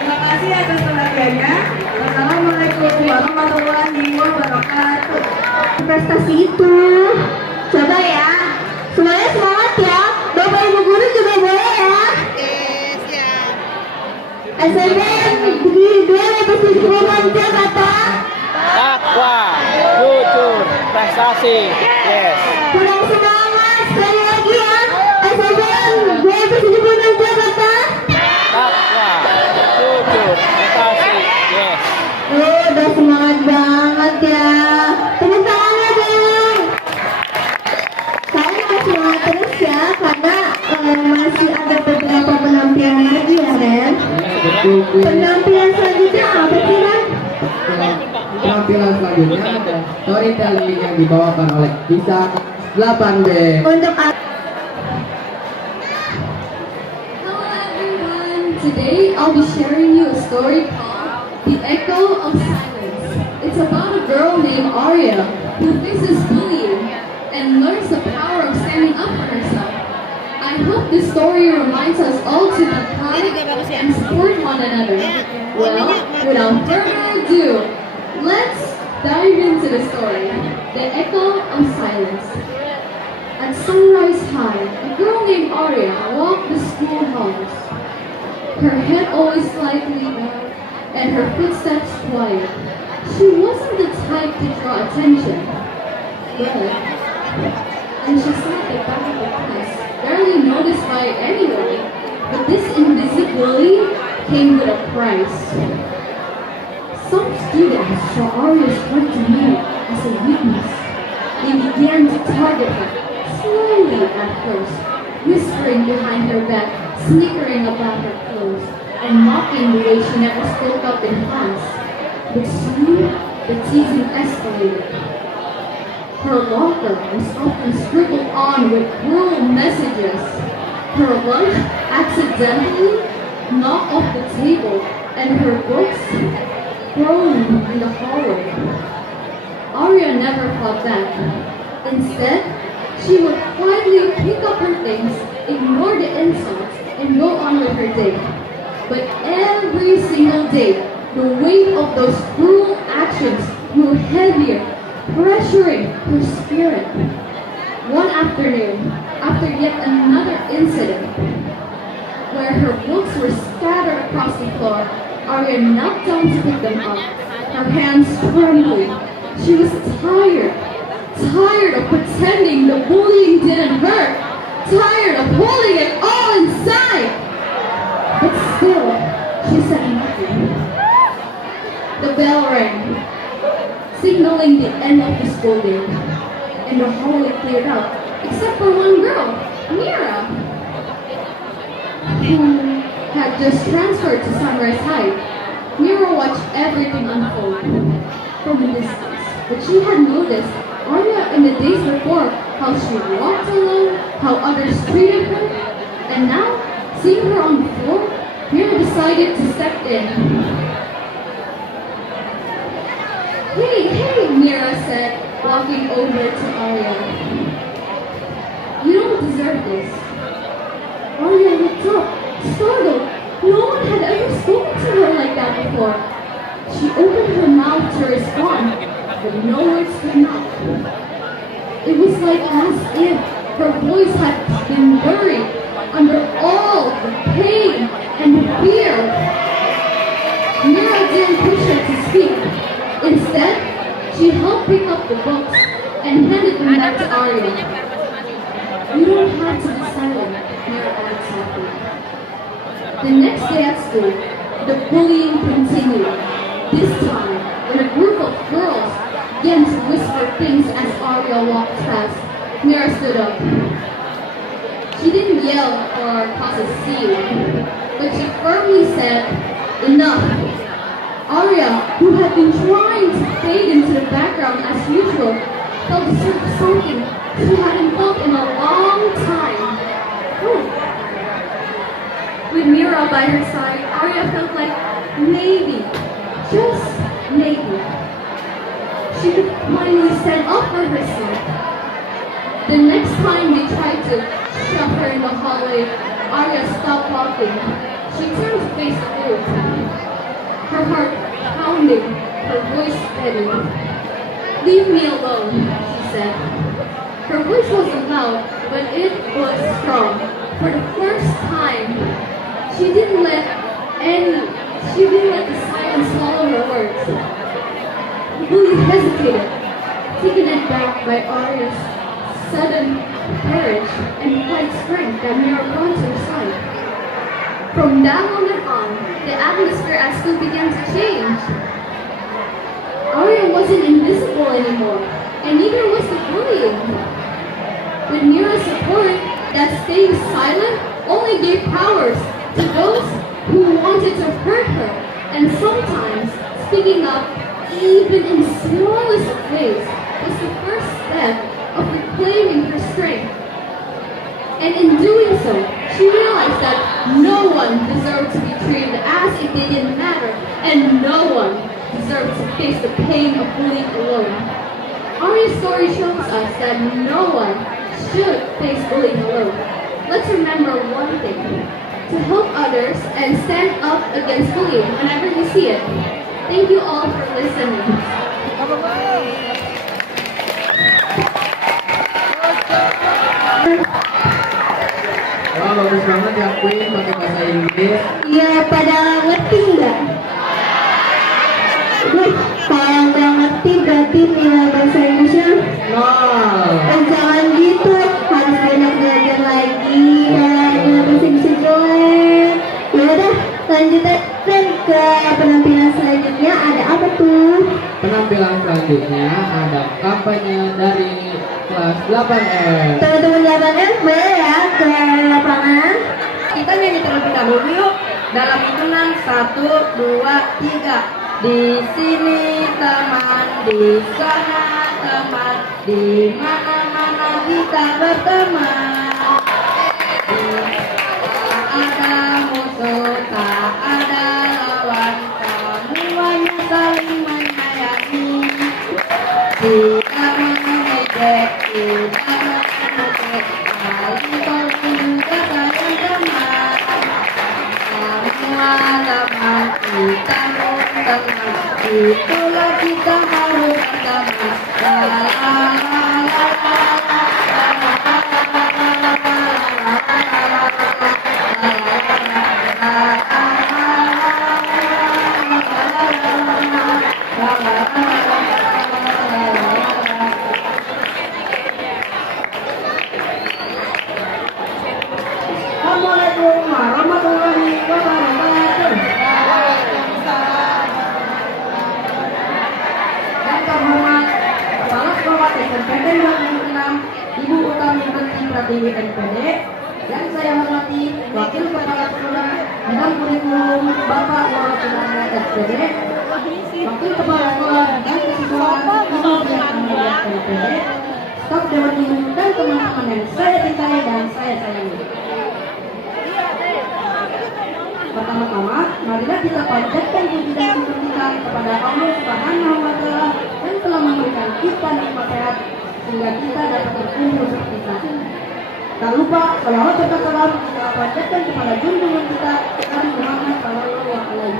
Terima kasih atas perhatiannya. Wassalamualaikum warahmatullahi wabarakatuh. Prestasi itu. Coba ya. Semuanya semangat ya. Bapak Ibu guru juga boleh ya. SMP Negeri 276 Jakarta. Takwa, jujur, prestasi. Yes. Kurang semangat sekali lagi ya. SMP 276 Jakarta. Takwa, jujur, prestasi. Yes. Udah semangat banget ya. Tepuk tangannya dong. Saya mau semangat terus ya karena masih ada beberapa penampilan lagi ya Ren. Penampilan selanjutnya apa sih Ren? Penampilan selanjutnya ada storytelling yang dibawakan oleh Bisa 8B. Untuk Hello everyone! Today I'll be sharing you a story called The Echo of Silence. It's about a girl named Arya who faces bullying and learns the power of standing up for herself. I hope this story reminds us all to be kind and support one another. Well, without further ado, let's dive into the story. The Echo of Silence. At sunrise high, a girl named Arya walked the school halls. Her head always slightly bowed and her footsteps quiet. She wasn't the type to draw attention. And she sat at the back of the class, barely noticed by anyone. But this invisibility came with a price. Some students saw Arya's hard demeanor as a weakness. They began to target her, slowly at first, whispering behind her back, snickering about her clothes, and mocking the way she never spoke up in class. But soon, the teasing escalated. Her locker was often scribbled on with cruel messages. Her lunch accidentally knocked off the table, and her books thrown in the hallway. Arya never fought back. Instead, she would quietly pick up her things, ignore the insults, and go on with her day. But every single day, the weight of those cruel actions grew heavier, pressuring her spirit. One afternoon, after yet another incident, where her books were scattered across the floor, Arya knelt down to pick them up, her hands trembling. She was tired of pretending the bullying didn't hurt, tired of holding it all inside. But still, she said nothing. The bell rang, signaling the end of the school day, and the hallway cleared out, except for one girl, Mira, who had just transferred to Sunrise High. Mira watched everything unfold from a distance, but she had noticed Arya in the days before, how she walked alone, how others treated her, and now, seeing her on the floor, Mira decided to step in. Hey, Mira said, walking over to Arya. You don't deserve this. Arya looked up, startled. No one had ever spoken to her like that before. She opened her mouth to respond, but no words came out. It was like as if her voice had been buried under all the pain and fear. Mira didn't push her to speak. Instead, she helped pick up the books and handed them back to Arya. You don't have to be silent, Mira added softly. The next day at school, the bullying continued. This time, when a group of girls began to whisper things as Arya walked past, Mira stood up. She didn't yell or cause a scene, but she firmly said, "Enough." Arya, who had been trying to fade into the background as usual, felt a sort of something she hadn't felt in a long time. With Mira by her side, Arya felt like maybe, just maybe, stand up for herself. The next time they tried to shove her in the hallway, Arya stopped walking. She turned to face the group. Her heart pounding, her voice steady. "Leave me alone," she said. Her voice wasn't loud, but it was strong. For the first time, she didn't let the silence swallow her words. The bully hesitated, taken aback by Arya's sudden courage and quiet strength that Mira brought to her side. From that moment on, the atmosphere at school began to change. Arya wasn't invisible anymore, and neither was the bullying. With Mira's support, that staying silent only gave powers to those who wanted to hurt her, and sometimes speaking up, even in the smallest of ways, was the first step of reclaiming her strength. And in doing so, she realized that no one deserved to be treated as if they didn't matter, and no one deserved to face the pain of bullying alone. Arya's story shows us that no one should face bullying alone. Let's remember one thing: to help others and stand up against bullying whenever we see it. Thank you all for listening. Wah, bagus banget ya Queen pakai bahasa Inggris. Ya, pada ngerti nggak? Kalau nggak ngerti berarti nilai bahasa Inggrisnya jangan gitu, harus banyak belajar lagi ya, nilai bahasa Inggrisnya jelek. Ya udah, lanjut ke penampilan selanjutnya. Ada apa tuh? Penampilan selanjutnya ada kampanye dari kelas 8F. Teman-teman 8F boleh ya ke lapangan. Kita nyanyi terlebih dahulu yuk. Dalam hitungan 1, 2, 3. Di sini teman, di sana teman, di mana-mana kita berteman. Tak ada musuh, tak ada lawan, semuanya saling menyayangi. Tidak mengejek, tidak mengejek, saling tolong juga sayang teman. Semua teman kita teman, itulah kita harus bersama. La la la la Assalamualaikum warahmatullahi wabarakatuh. Yang terhormat Kepala Sekolah SMPN 26 Ibu Utami Bekti Pratiwi NPD. Yang saya hormati Wakil Kepala Sekolah Bidang Kurikulum Bapak Warasunana SPD. Wakil Kepala Sekolah Bidang Kesiswaan Ibu Dian NPD. Staf Dewan Ibu dan teman-teman yang saya cintai dan saya sayangi. Pertama-tama, marilah kita panjatkan puji dan syukur kita kepada Allah Subhanahu wa Ta'ala yang telah memberikan kita nikmat sehat sehingga kita dapat berkumpul seperti saat ini. Tak lupa, salawat serta salam kita panjatkan kepada junjungan kita Nabi Muhammad SAW.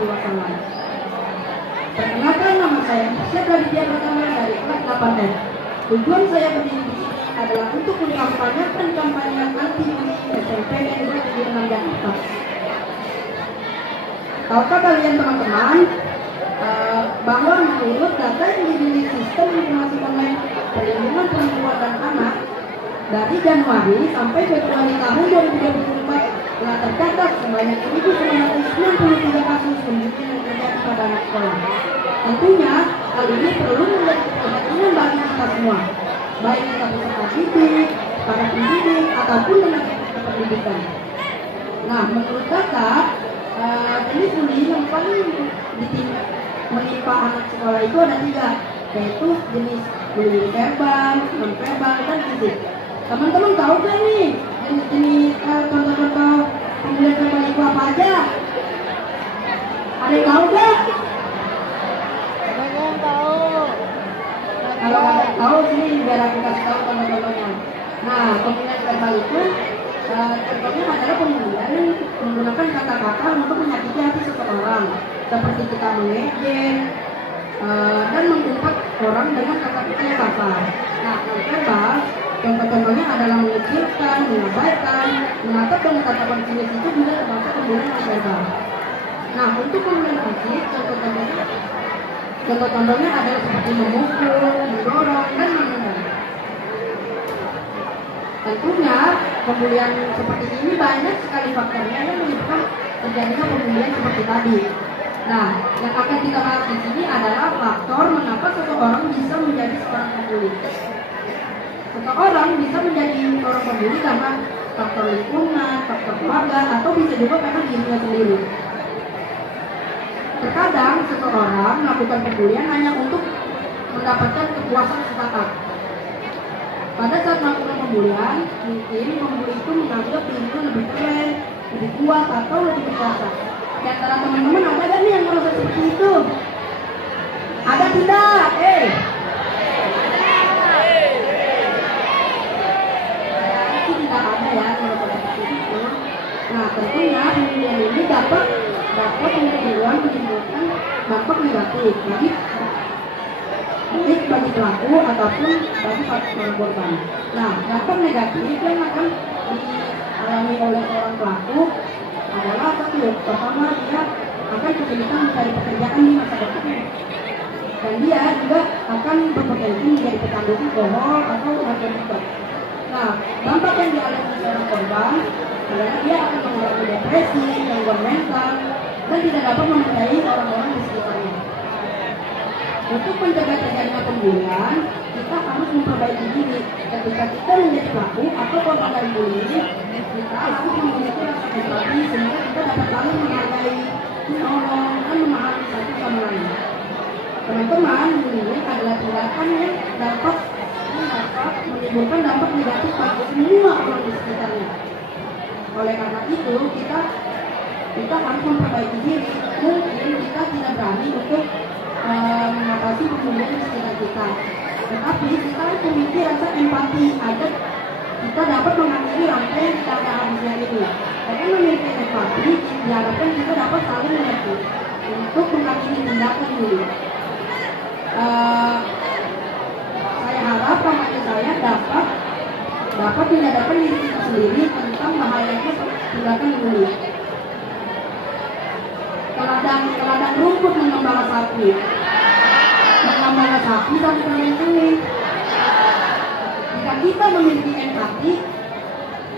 Perkenalkan, nama saya Syed Raditya Pratama dari kelas 8F. Tujuan saya berdiri di sini adalah untuk mengkampanyekan kampanye anti-bullying SMPN 26 Jakarta. Tahukah kalian teman-teman bahwa menurut data yang dimiliki Sistem Informasi Online Perlindungan Perempuan dan Anak dari Januari sampai Februari tahun 2024 telah tercatat sebanyak 1.993 kasus pembunuhan yang terjadi pada anak sekolah. Tentunya hal ini perlu menjadi perhatian bagi kita semua, baik kita peserta didik, para pendidik ataupun tenaga pendidikan. Nah, menurut data jenis bullying yang paling menimpa anak sekolah itu ada 3, yaitu jenis bullying verbal, non-verbal, dan fisik. Teman-teman tahu gak nih jenis contoh-contoh bullying verbal itu apa aja? Ada yang tahu gak? Kalau tahu sini biar aku kasih tahu contoh-contohnya. Nah, pembulian verbal itu contohnya adalah pembulian menggunakan kata-kata untuk menyakiti hati seseorang, seperti kita mengejek dan mengumpat orang dengan kata-kata yang kasar. Nah, verbal contoh-contohnya adalah mengecilkan, mengabaikan, menatap dengan tatapan sinis itu juga termasuk pembulian verbal. Nah, untuk pembulian fisik contoh-contohnya adalah seperti memukul, mendorong, dan menendang. Tentunya pembulian seperti ini banyak sekali faktornya yang menyebabkan terjadinya pembulian seperti tadi. Nah, yang akan kita bahas di sini adalah faktor mengapa seseorang bisa menjadi seorang pembuli. Seseorang bisa menjadi orang pembuli karena faktor lingkungan, faktor keluarga, atau bisa juga karena dirinya sendiri. Terkadang seseorang melakukan pembulian hanya untuk mendapatkan kepuasan sesaat. Pada saat melakukan pembulian, mungkin pembuli itu menganggap dirinya lebih keren, lebih kuat, atau lebih berkuasa. Di antara teman-teman ada gak nih yang merasa seperti itu? Ada tidak? Itu tidak ada ya merasa seperti itu. Nah, tentunya pembulian ini dapat menimbulkan dampak negatif bagi pelaku ataupun bagi korban. Nah, dampak negatif yang akan dialami oleh seorang pelaku adalah satu, pertama dia akan kesulitan mencari pekerjaan di masa depan, dan dia juga akan berpotensi menjadi pecandu alkohol atau narkotika. Nah, dampak yang dialami seorang korban adalah dia akan mengalami depresi, gangguan mental, dan tidak dapat mempercayai orang-orang di sekitarnya. Untuk mencegah terjadinya pembulian, kita harus memperbaiki diri. Ketika kita menjadi pelaku atau korban dari bullying, kita harus memiliki rasa empati sehingga kita dapat saling menghargai, menolong, dan memahami satu sama lain. Teman-teman, bullying adalah tindakan yang dapat menimbulkan dampak negatif bagi semua orang di sekitarnya. Oleh karena itu, kita harus memperbaiki diri. Mungkin kita tidak berani untuk mengatasi pembulian di sekitar kita, tetapi kita harus memiliki rasa empati agar kita dapat mengakhiri rantai yang kita habisnya ini. Dengan memiliki empati, diharapkan kita dapat saling mengerti untuk mengakhiri tindakan ini. Saya harap remaja saya dapat menyadarkan diri kita sendiri tentang bahayanya tindakan bully. Keladang rumput mengembala sapi dan terlenteng. Jika kita memiliki empati,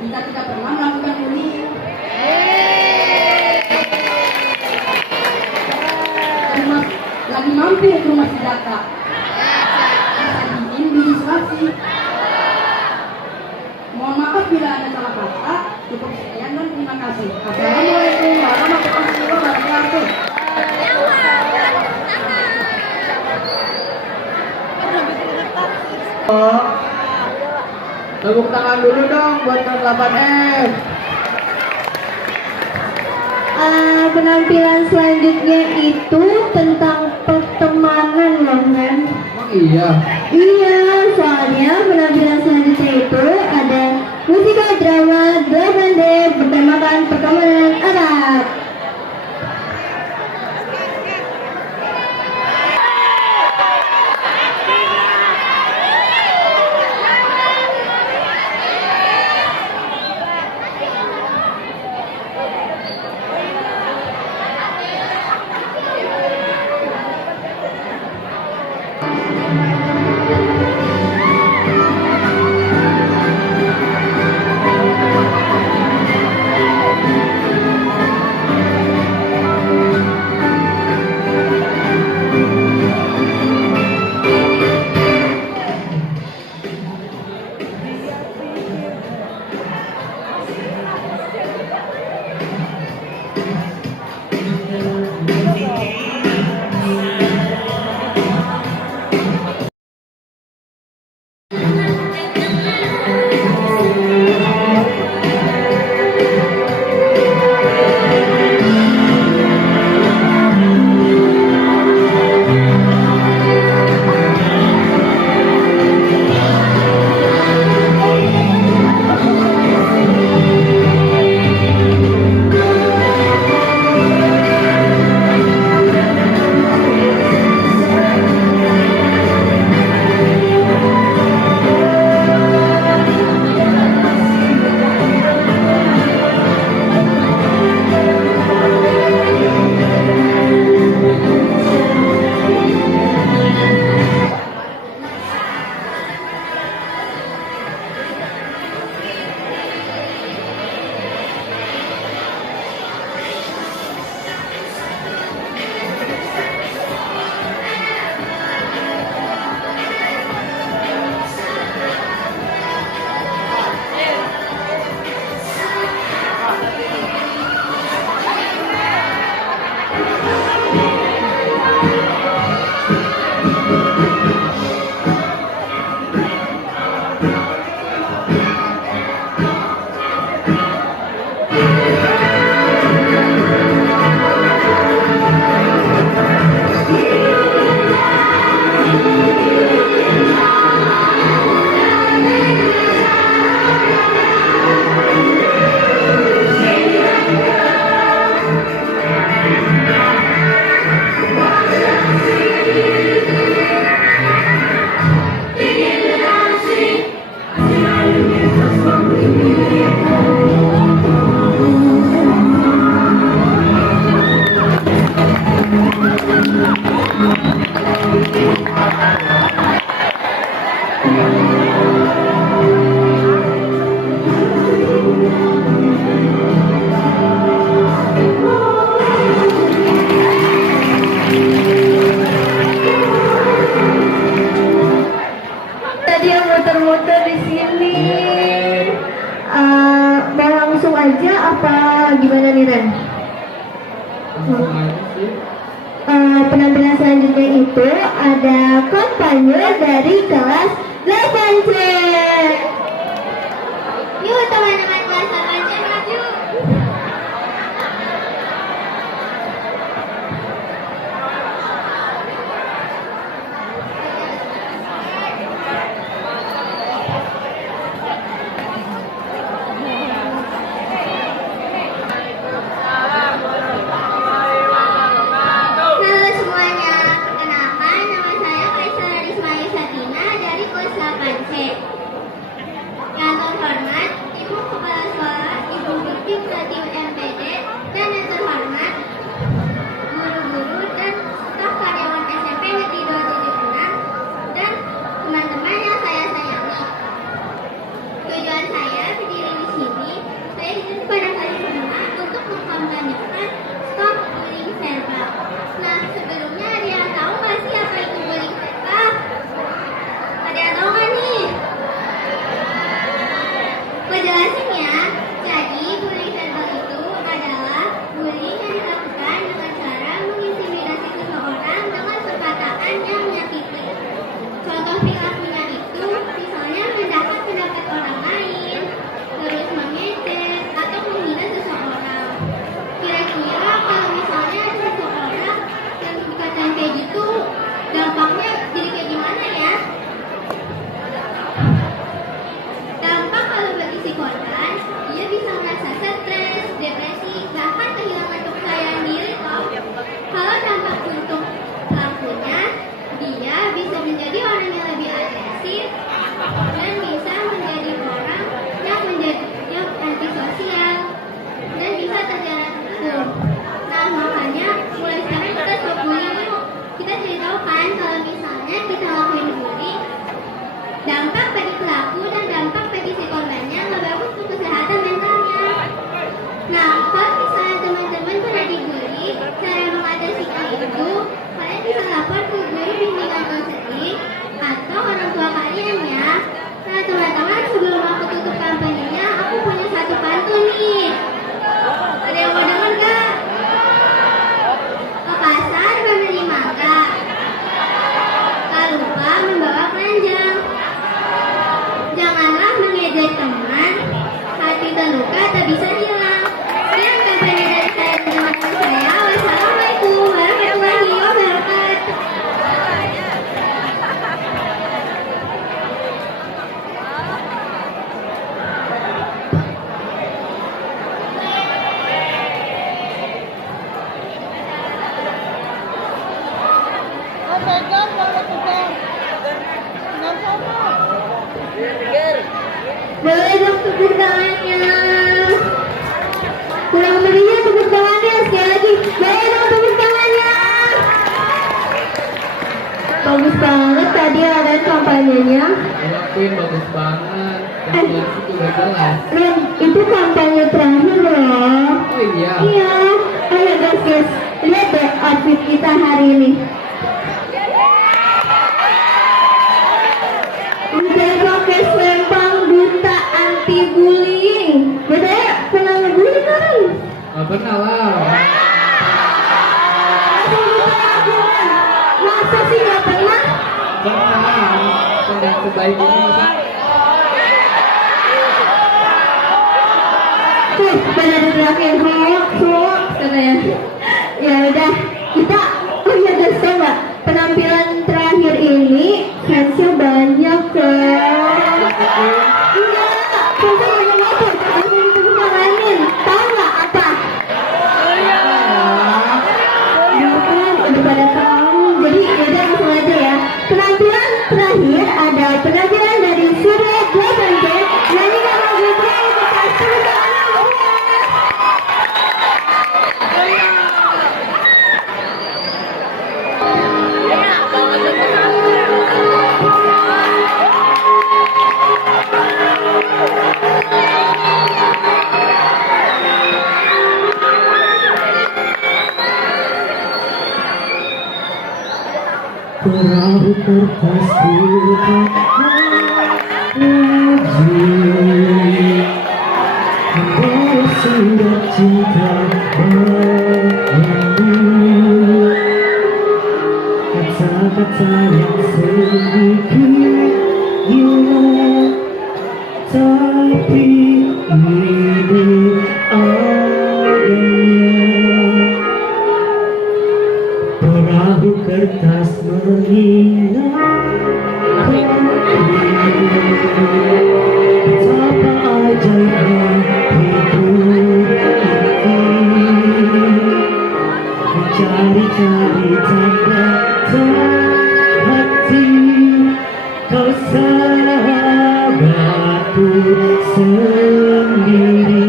kita tidak pernah melakukan bullying. Lagi mampir ke rumah senjata, bisa diintimidasi. Mohon maaf bila ada salah kata. Cukup sekian dan terima kasih. Assalamualaikum warahmatullahi wabarakatuh. Tepuk tangan dulu dong buat kelas 8F. Penampilan selanjutnya itu tentang pertemanan loh kan? Oh iya. Iya, soalnya penampilan selanjutnya itu ada musikal drama 8D bertemakan pertemanan Arab. Tadi yang muter-muter di sini. Mau langsung aja apa gimana nih Ren? Langsung aja sih. Penampilan selanjutnya itu ada kampanye dari kelas 8C. Yuk teman-teman kelas 8C maju. Halo semuanya, kenalkan nama saya Kaisar Rismaya Satina dari kelas 8C. Yang terhormat Ibu Kepala Sekolah, Ibu Bibi Pratiwi MPD, dan yang terhormat guru-guru dan staf karyawan SMP Negeri 276 dan teman-teman yang saya sayangi. Tujuan saya berdiri di sini, saya dididik pada kali pertama untuk mengkampanyekan stop bullying verbal. Nah, sebelumnya ada yang tahu nggak sih apa itu bullying verbal? Ada yang tahu nggak nih? Penjelasan ya. Jadi bullying verbal itu adalah bullying yang dilakukan dengan cara mengintimidasi seseorang dengan perkataan yang menyakiti. Contoh perilakunya itu misalnya mendapat pendapat orang lain, terus mengejek atau menghina seseorang. Kira-kira kalau misalnya ada seseorang yang dikatain kayak gitu, dampaknya jadi kayak gimana ya? Dampak kalau bagi si korban, dia bisa merasa stres, depresi, bahkan kehilangan kepercayaan diri loh. Kalau dampak untuk pelakunya, dia bisa menjadi orang yang lebih agresif dan bisa menjadi orang yang menjadi antisosial dan bisa terjerat hukum. Nah makanya mulai sekarang kita stop bullying yuk. Kita jadi tahu kan kalau misalnya kita lakuin bullying, dampak bagi pelaku dan dampak bagi si korbannya nggak bagus untuk kesehatan mentalnya. Nah, kalau misalnya teman-teman pernah dibully, cara mengatasinya itu kalian bisa lapor ke guru bimbingan konseling atau orang tua kalian ya. Nah, teman-teman sebelum aku tutup kampanyenya, aku punya satu pantun nih. Ada yang mau dengar nggak? Ke pasar membeli mangga, tak lupa membawa keranjang. Janganlah mengejek teman, hati terluka tak bisa hilang. Sekian kampanye dari saya dan teman-teman saya. Wassalamualaikum warahmatullahi wabarakatuh. Boleh dong tepuk tangannya. Kurang meriah tepuk tangannya. Sekali lagi. Boleh dong tepuk tangannya. Bagus banget tadi ada kampanyenya. Iya, Queen bagus banget. Yang jelas itu udah jelas. Ren, itu kampanye terakhir loh. Oh iya. Iya. Ayo guys, lihat deh outfit kita hari ini. Udah pakai selempang duta anti bullying. Beda ya? Pernah ngebully kan? Nggak pernah lah. Masa sih nggak pernah? Pernah. Yang sebaik ini masa Tuh, pada teriakin hoax katanya. Ya udah, kita iya guys, tau nggak? Penampilan terakhir ini fansnya banyak kan? Iya, fansnya banyak banget. Aku bisa mainin, tau nggak apa? Ya kan, udah pada tahu. Jadi yaudah langsung aja ya. Penampilan terakhir ada penampilan dari Surya Dlavante. Nyanyikan lagu Brave bekas tepuk tangan semua. Perahu kertas putih membawa surat cinta bagimu, kata-kata yang sedikit hilang, tapi ini adanya. Perahu kertas betapa ajaibnya hidup ini, mencari-cari tanda hati, kau sahabatku sendiri.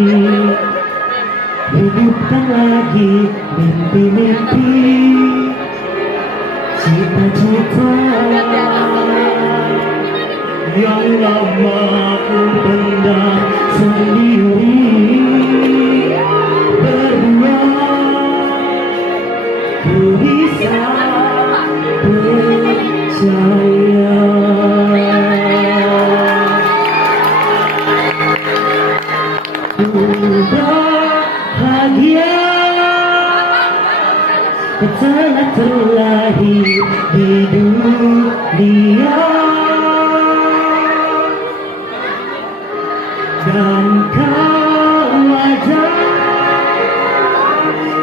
Hidupkan lagi mimpi-mimpi, cita-cita yang lama ku pendam sendiri. Berdua ku bisa percaya. Ku bahagia telah terlahir di dunia, dan kau ada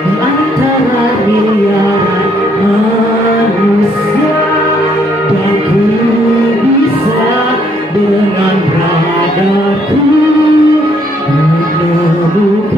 di antara miliaran manusia, dan ku bisa dengan radarku menemukanmu.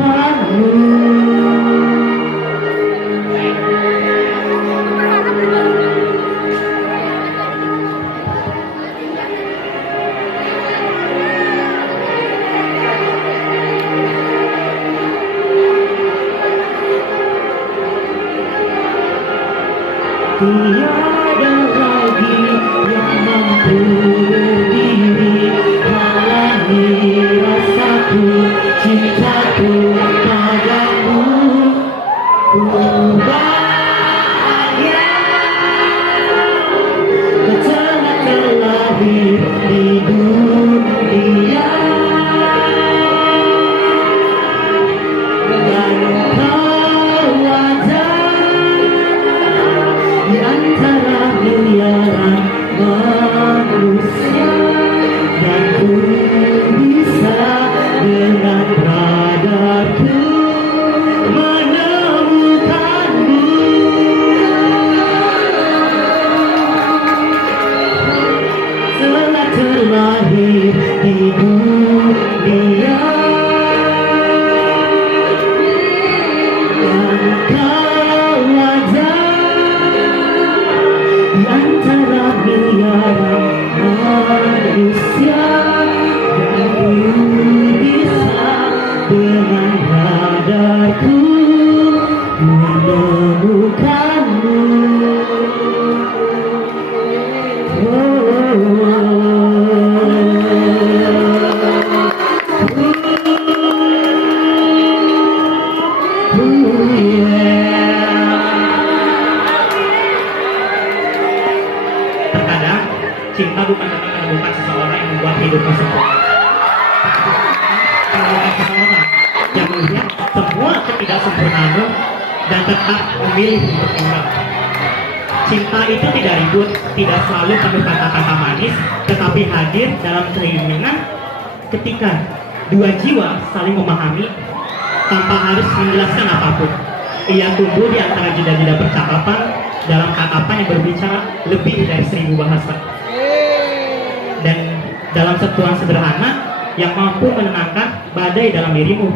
Tiada lagi yang mampu berdiri halangi rasaku, cintaku padamu. Ku bahagia telah terlahir di dunia, dan kau ada di antara miliaran manusia, dan ku bisa dengan radarku menemukanmu. Telah terlahir di dunia, dan kau ada di antara miliaran manusia, dan ku bisa dengan radarku menemukanmu. Terkadang cinta bukan tentang menemukan seseorang yang membuat hidupmu sempurna, menemukan seseorang yang melihat semua ketidaksempurnaanmu dan tetap memilih untuk tinggal. Cinta itu tidak ribut, tidak selalu penuh kata-kata manis, tetapi hadir dalam keiringan ketika dua jiwa saling memahami tanpa harus menjelaskan apapun. Ia tumbuh di antara jeda-jeda percakapan dalam tatapan yang berbicara lebih dari 1000 bahasa. Dan dalam sentuhan sederhana yang mampu menenangkan badai dalam dirimu.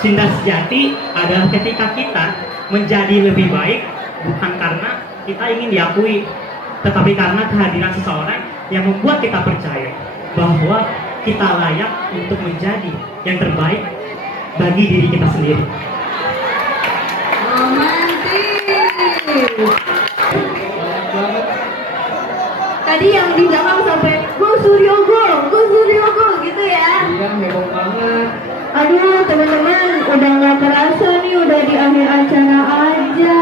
Cinta sejati adalah ketika kita menjadi lebih baik bukan karena kita ingin diakui, tetapi karena kehadiran seseorang yang membuat kita percaya bahwa kita layak untuk menjadi yang terbaik bagi diri kita sendiri. Tadi yang di belakang sampai Go Suryo gitu ya. Iya, heboh banget. Aduh teman-teman, udah nggak kerasa nih, udah di akhir acara aja.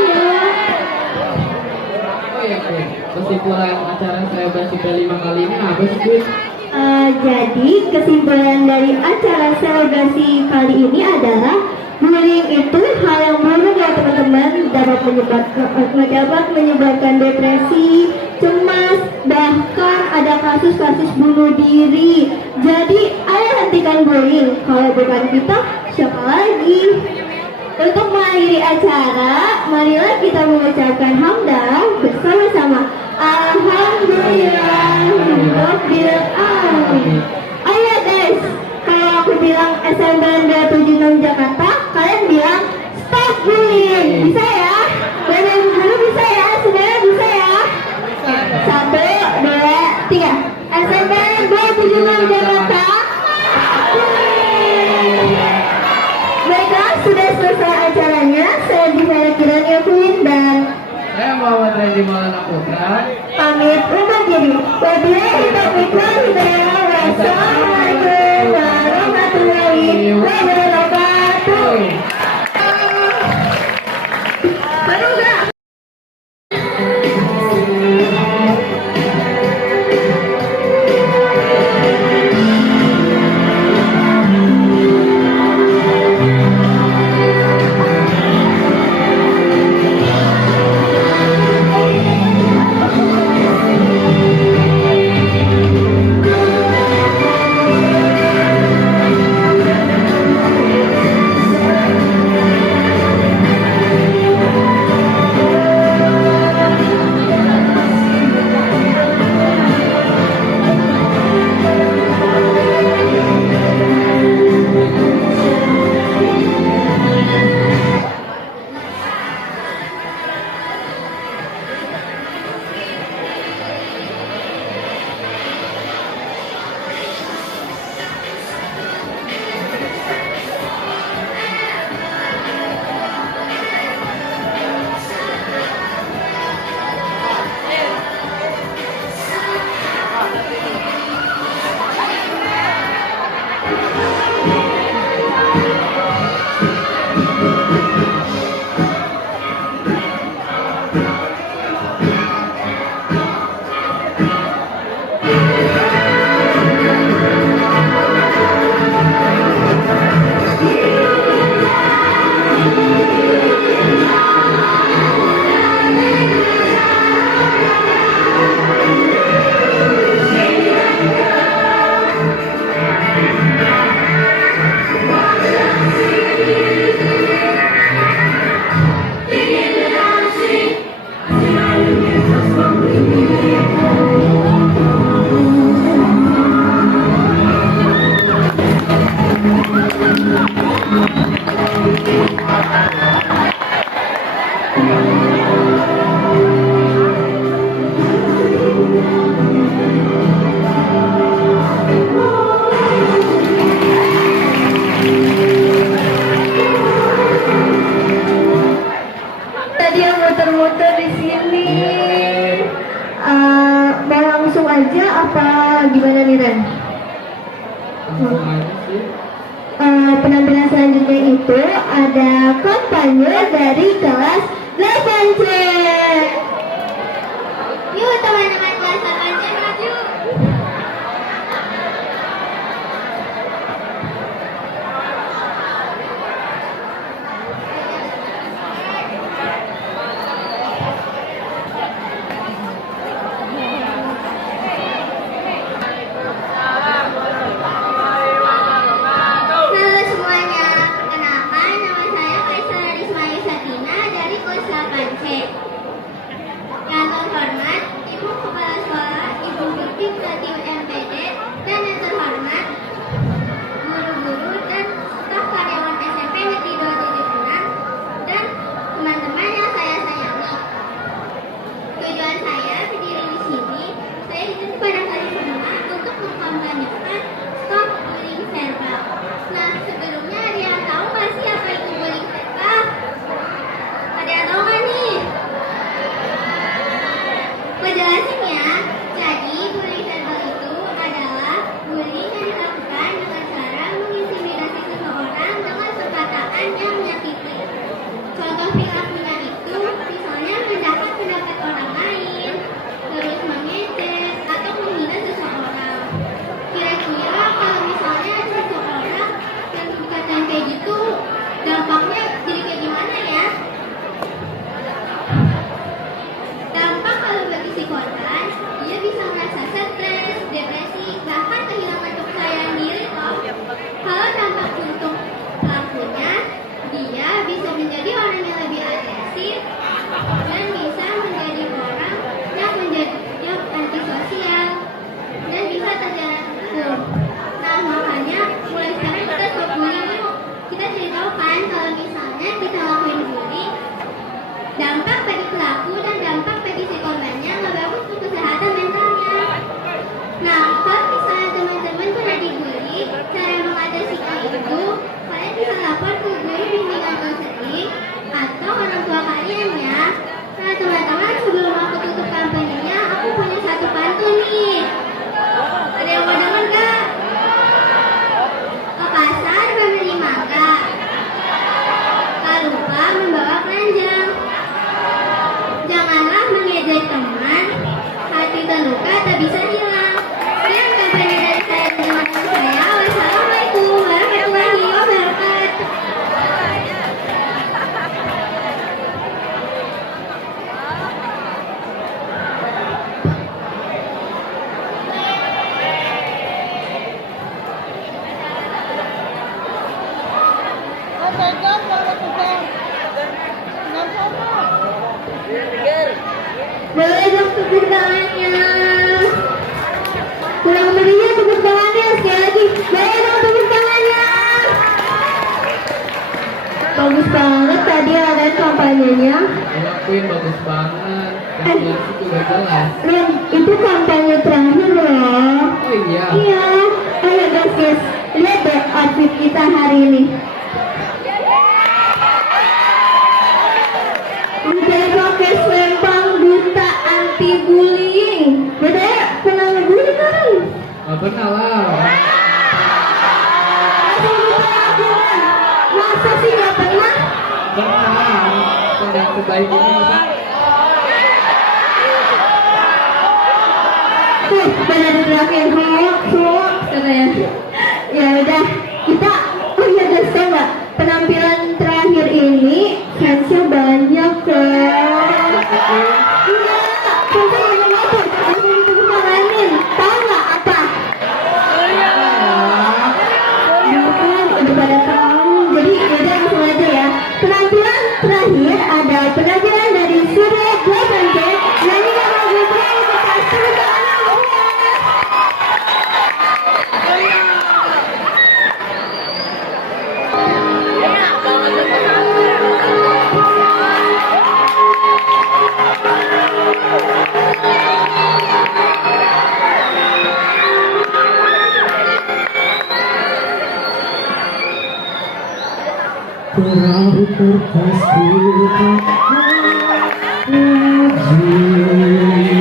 Iya. Oh ya, Queen. Kesimpulan acara saya Basipa 5 kali ini apa sih, Queen? Jadi kesimpulan dari acara selebrasi kali ini adalah bullying itu hal yang buruk ya teman-teman, dapat menyebabkan depresi, cemas, bahkan ada kasus-kasus bunuh diri. Jadi ayo hentikan bullying, kalau bukan kita siapa lagi? Untuk mengakhiri acara, marilah kita mengucapkan hamdalah bersama-sama. Alhamdulillah. Ayo guys, kalau aku bilang SMPN 276 Jakarta, kalian bilang stop bullying. Bisa ya? Dari dulu bisa ya? Sebenarnya bisa ya? 1, 2, 3. SMPN 276 Jakarta. Baiklah, sudah selesai acaranya. Saya Gimana Kiranya Queen dan Saya Muhammad Randy Maulana Putra. pamit undur diri. Wabillahi taufiq wal hidayah. Wassalamualaikum warahmatullahi wabarakatuh. Baru enggak? Tadi yang muter-muter di sini. Mau langsung aja apa gimana nih Ren? Langsung aja sih. Penampilan selanjutnya itu ada kampanye dari kelas 8C. Yuk teman-teman kelas 8C maju. Nah, kalau misalnya teman-teman pernah dibully, cara mengatasinya itu kalian bisa lapor ke guru bimbingan konseling atau orang tua kalian ya. Nah teman-teman, sebelum aku tutup kampanyenya, aku punya satu pantun nih. Ada yang mau dengar gak? Ke pasar membeli mangga, tak lupa membawa keranjang. Janganlah mengejek teman, hati terluka tak bisa hilang. Sekian kampanye dari saya dan teman-teman saya. Wassalamualaikum warahmatullahi wabarakatuh. Boleh dong tepuk tangannya. Kurang meriah tepuk tangannya sekali lagi. Boleh dong tepuk tangannya. Bagus banget tadi ada kampanyenya. Iya Queen, bagus banget. Yang itu juga jelas. Ren, itu kampanye terakhir loh. Oh iya. Iya. Ayo guys, lihat deh outfit kita hari ini. Udah pakai selempang duta anti bullying. Beda ya, pernah ngebully kan? Gak pernah lah. Masa sih gak pernah? Pernah. Tidak sebaik ini masa. Tuh, pada diterakin hoax katanya. Ya udah, kita iya guys, tau nggak? Penampilan terakhir ini fansnya banyak loh. Iya, fansnya banyak banget. Langsung ditepuk-tanganin. Tahu nggak apa? Ya kan, udah pada tahu. Jadi yaudah langsung aja ya. Penampilan terakhir ada penampilan dari Surya Delapan Band. Nyanyikan lagu Pray kita tepuk tangan semua. Perahu kertas bukan lagi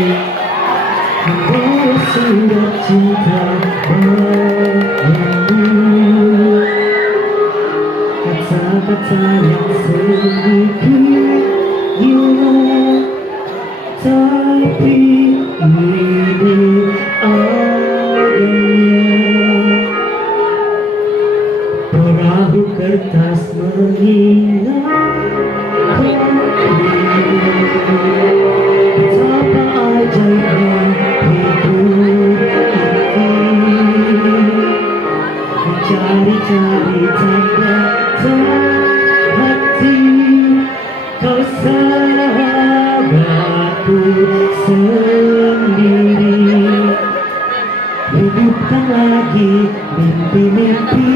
membawa surat cinta bagimu. Kata-kata yang sedikit tapi ini adanya. Perahu kertas betapa ajaibnya hidup ini, mencari-cari tanda hati. Kau sahabatku sendiri, hidupkan lagi mimpi-mimpi,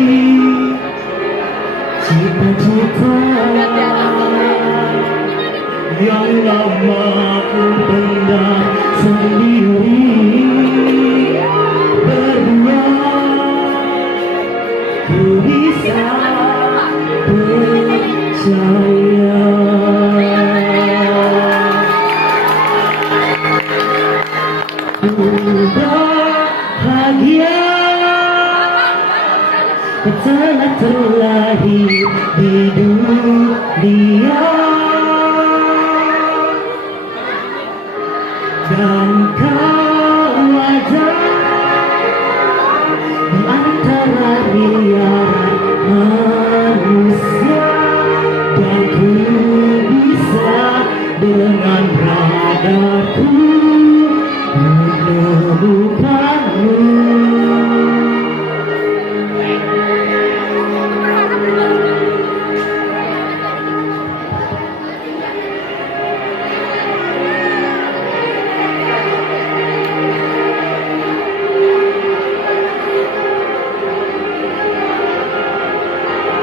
cita-cita yang lama ku pendam sendiri. Berdua ku bisa percaya. Ku bahagia telah terlahir di dunia, dan kau ada di antara miliaran manusia, dan ku bisa dengan radarku menemukanmu.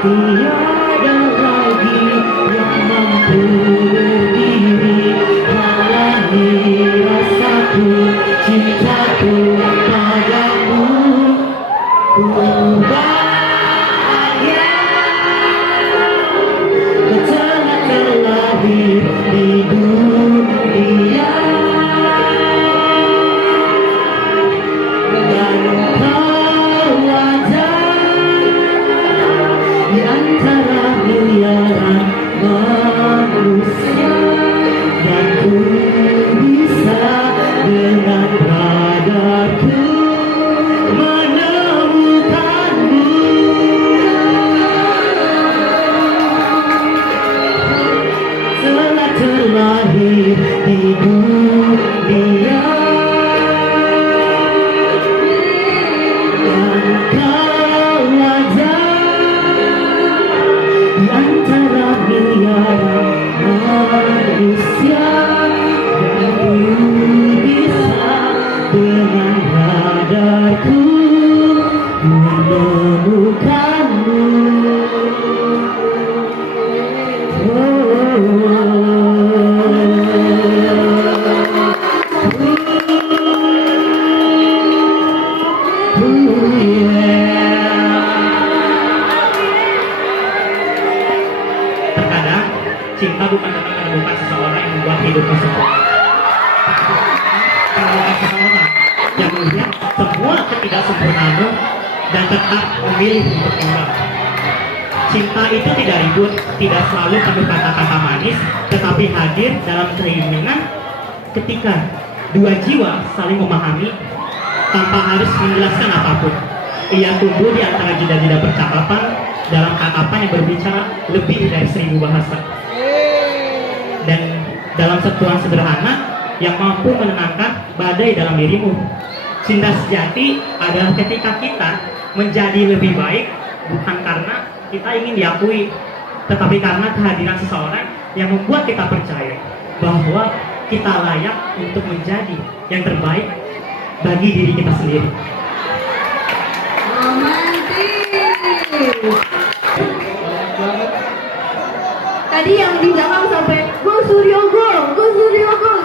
Tiada lagi yang mampu berdiri halangi rasaku, cintaku. Terkadang cinta bukan tentang menemukan seseorang yang membuat hidupmu sempurna. Menemukan seseorang yang melihat semua ketidaksempurnaanmu dan tetap memilih untuk tinggal. Cinta itu tidak ribut, tidak selalu penuh kata-kata manis, tetapi hadir dalam keinginan ketika dua jiwa saling memahami tanpa harus menjelaskan apapun. Ia tumbuh di antara jeda-jeda percakapan dalam tatapan yang berbicara lebih dari 1000 bahasa. Dan dalam sentuhan sederhana yang mampu menenangkan badai dalam dirimu. Cinta sejati adalah ketika kita menjadi lebih baik bukan karena kita ingin diakui, tetapi karena kehadiran seseorang yang membuat kita percaya bahwa kita layak untuk menjadi yang terbaik bagi diri kita sendiri. Tadi yang di belakang sampai Go Suryo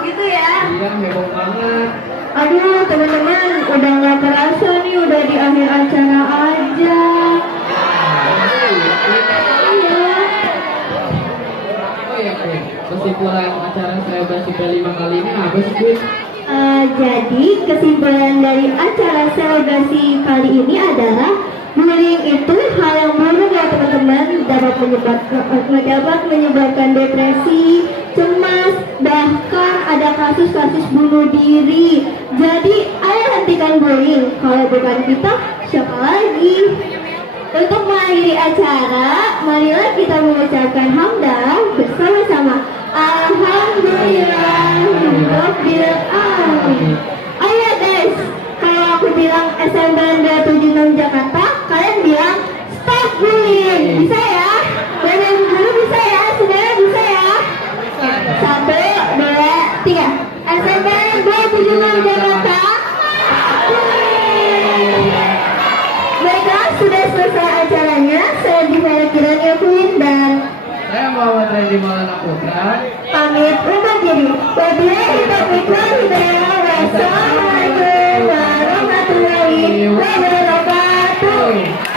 gitu ya. Iya, heboh banget. Aduh teman-teman, udah nggak kerasa nih, udah di akhir acara aja. Iya. Oh ya, Queen. Kesimpulan acara saya Selebrasi 5 kali ini apa sih, Queen? Jadi kesimpulan dari acara selebrasi kali ini adalah bullying itu hal yang buruk ya teman-teman, dapat menyebabkan depresi, cemas, bahkan ada kasus-kasus bunuh diri. Jadi ayo hentikan bullying, kalau bukan kita siapa lagi? Untuk mengakhiri acara, marilah kita mengucapkan hamdalah bersama-sama. Alhamdulillahirabbil alamin. Ayo guys, kalau aku bilang SMPN 276 Jakarta, kalian bilang stop bullying. Bisa ya? Badan guru bisa ya? Semuanya bisa ya? 1, 2, 3. SMPN 276 Jakarta. Baiklah, sudah selesai acaranya. Saya Divya Kiranya Queen dan Saya Muhammad Randy Maulana Putra. pamit undur diri. Wabillahi taufiq wal hidayah. Wassalamualaikum warahmatullahi wabarakatuh.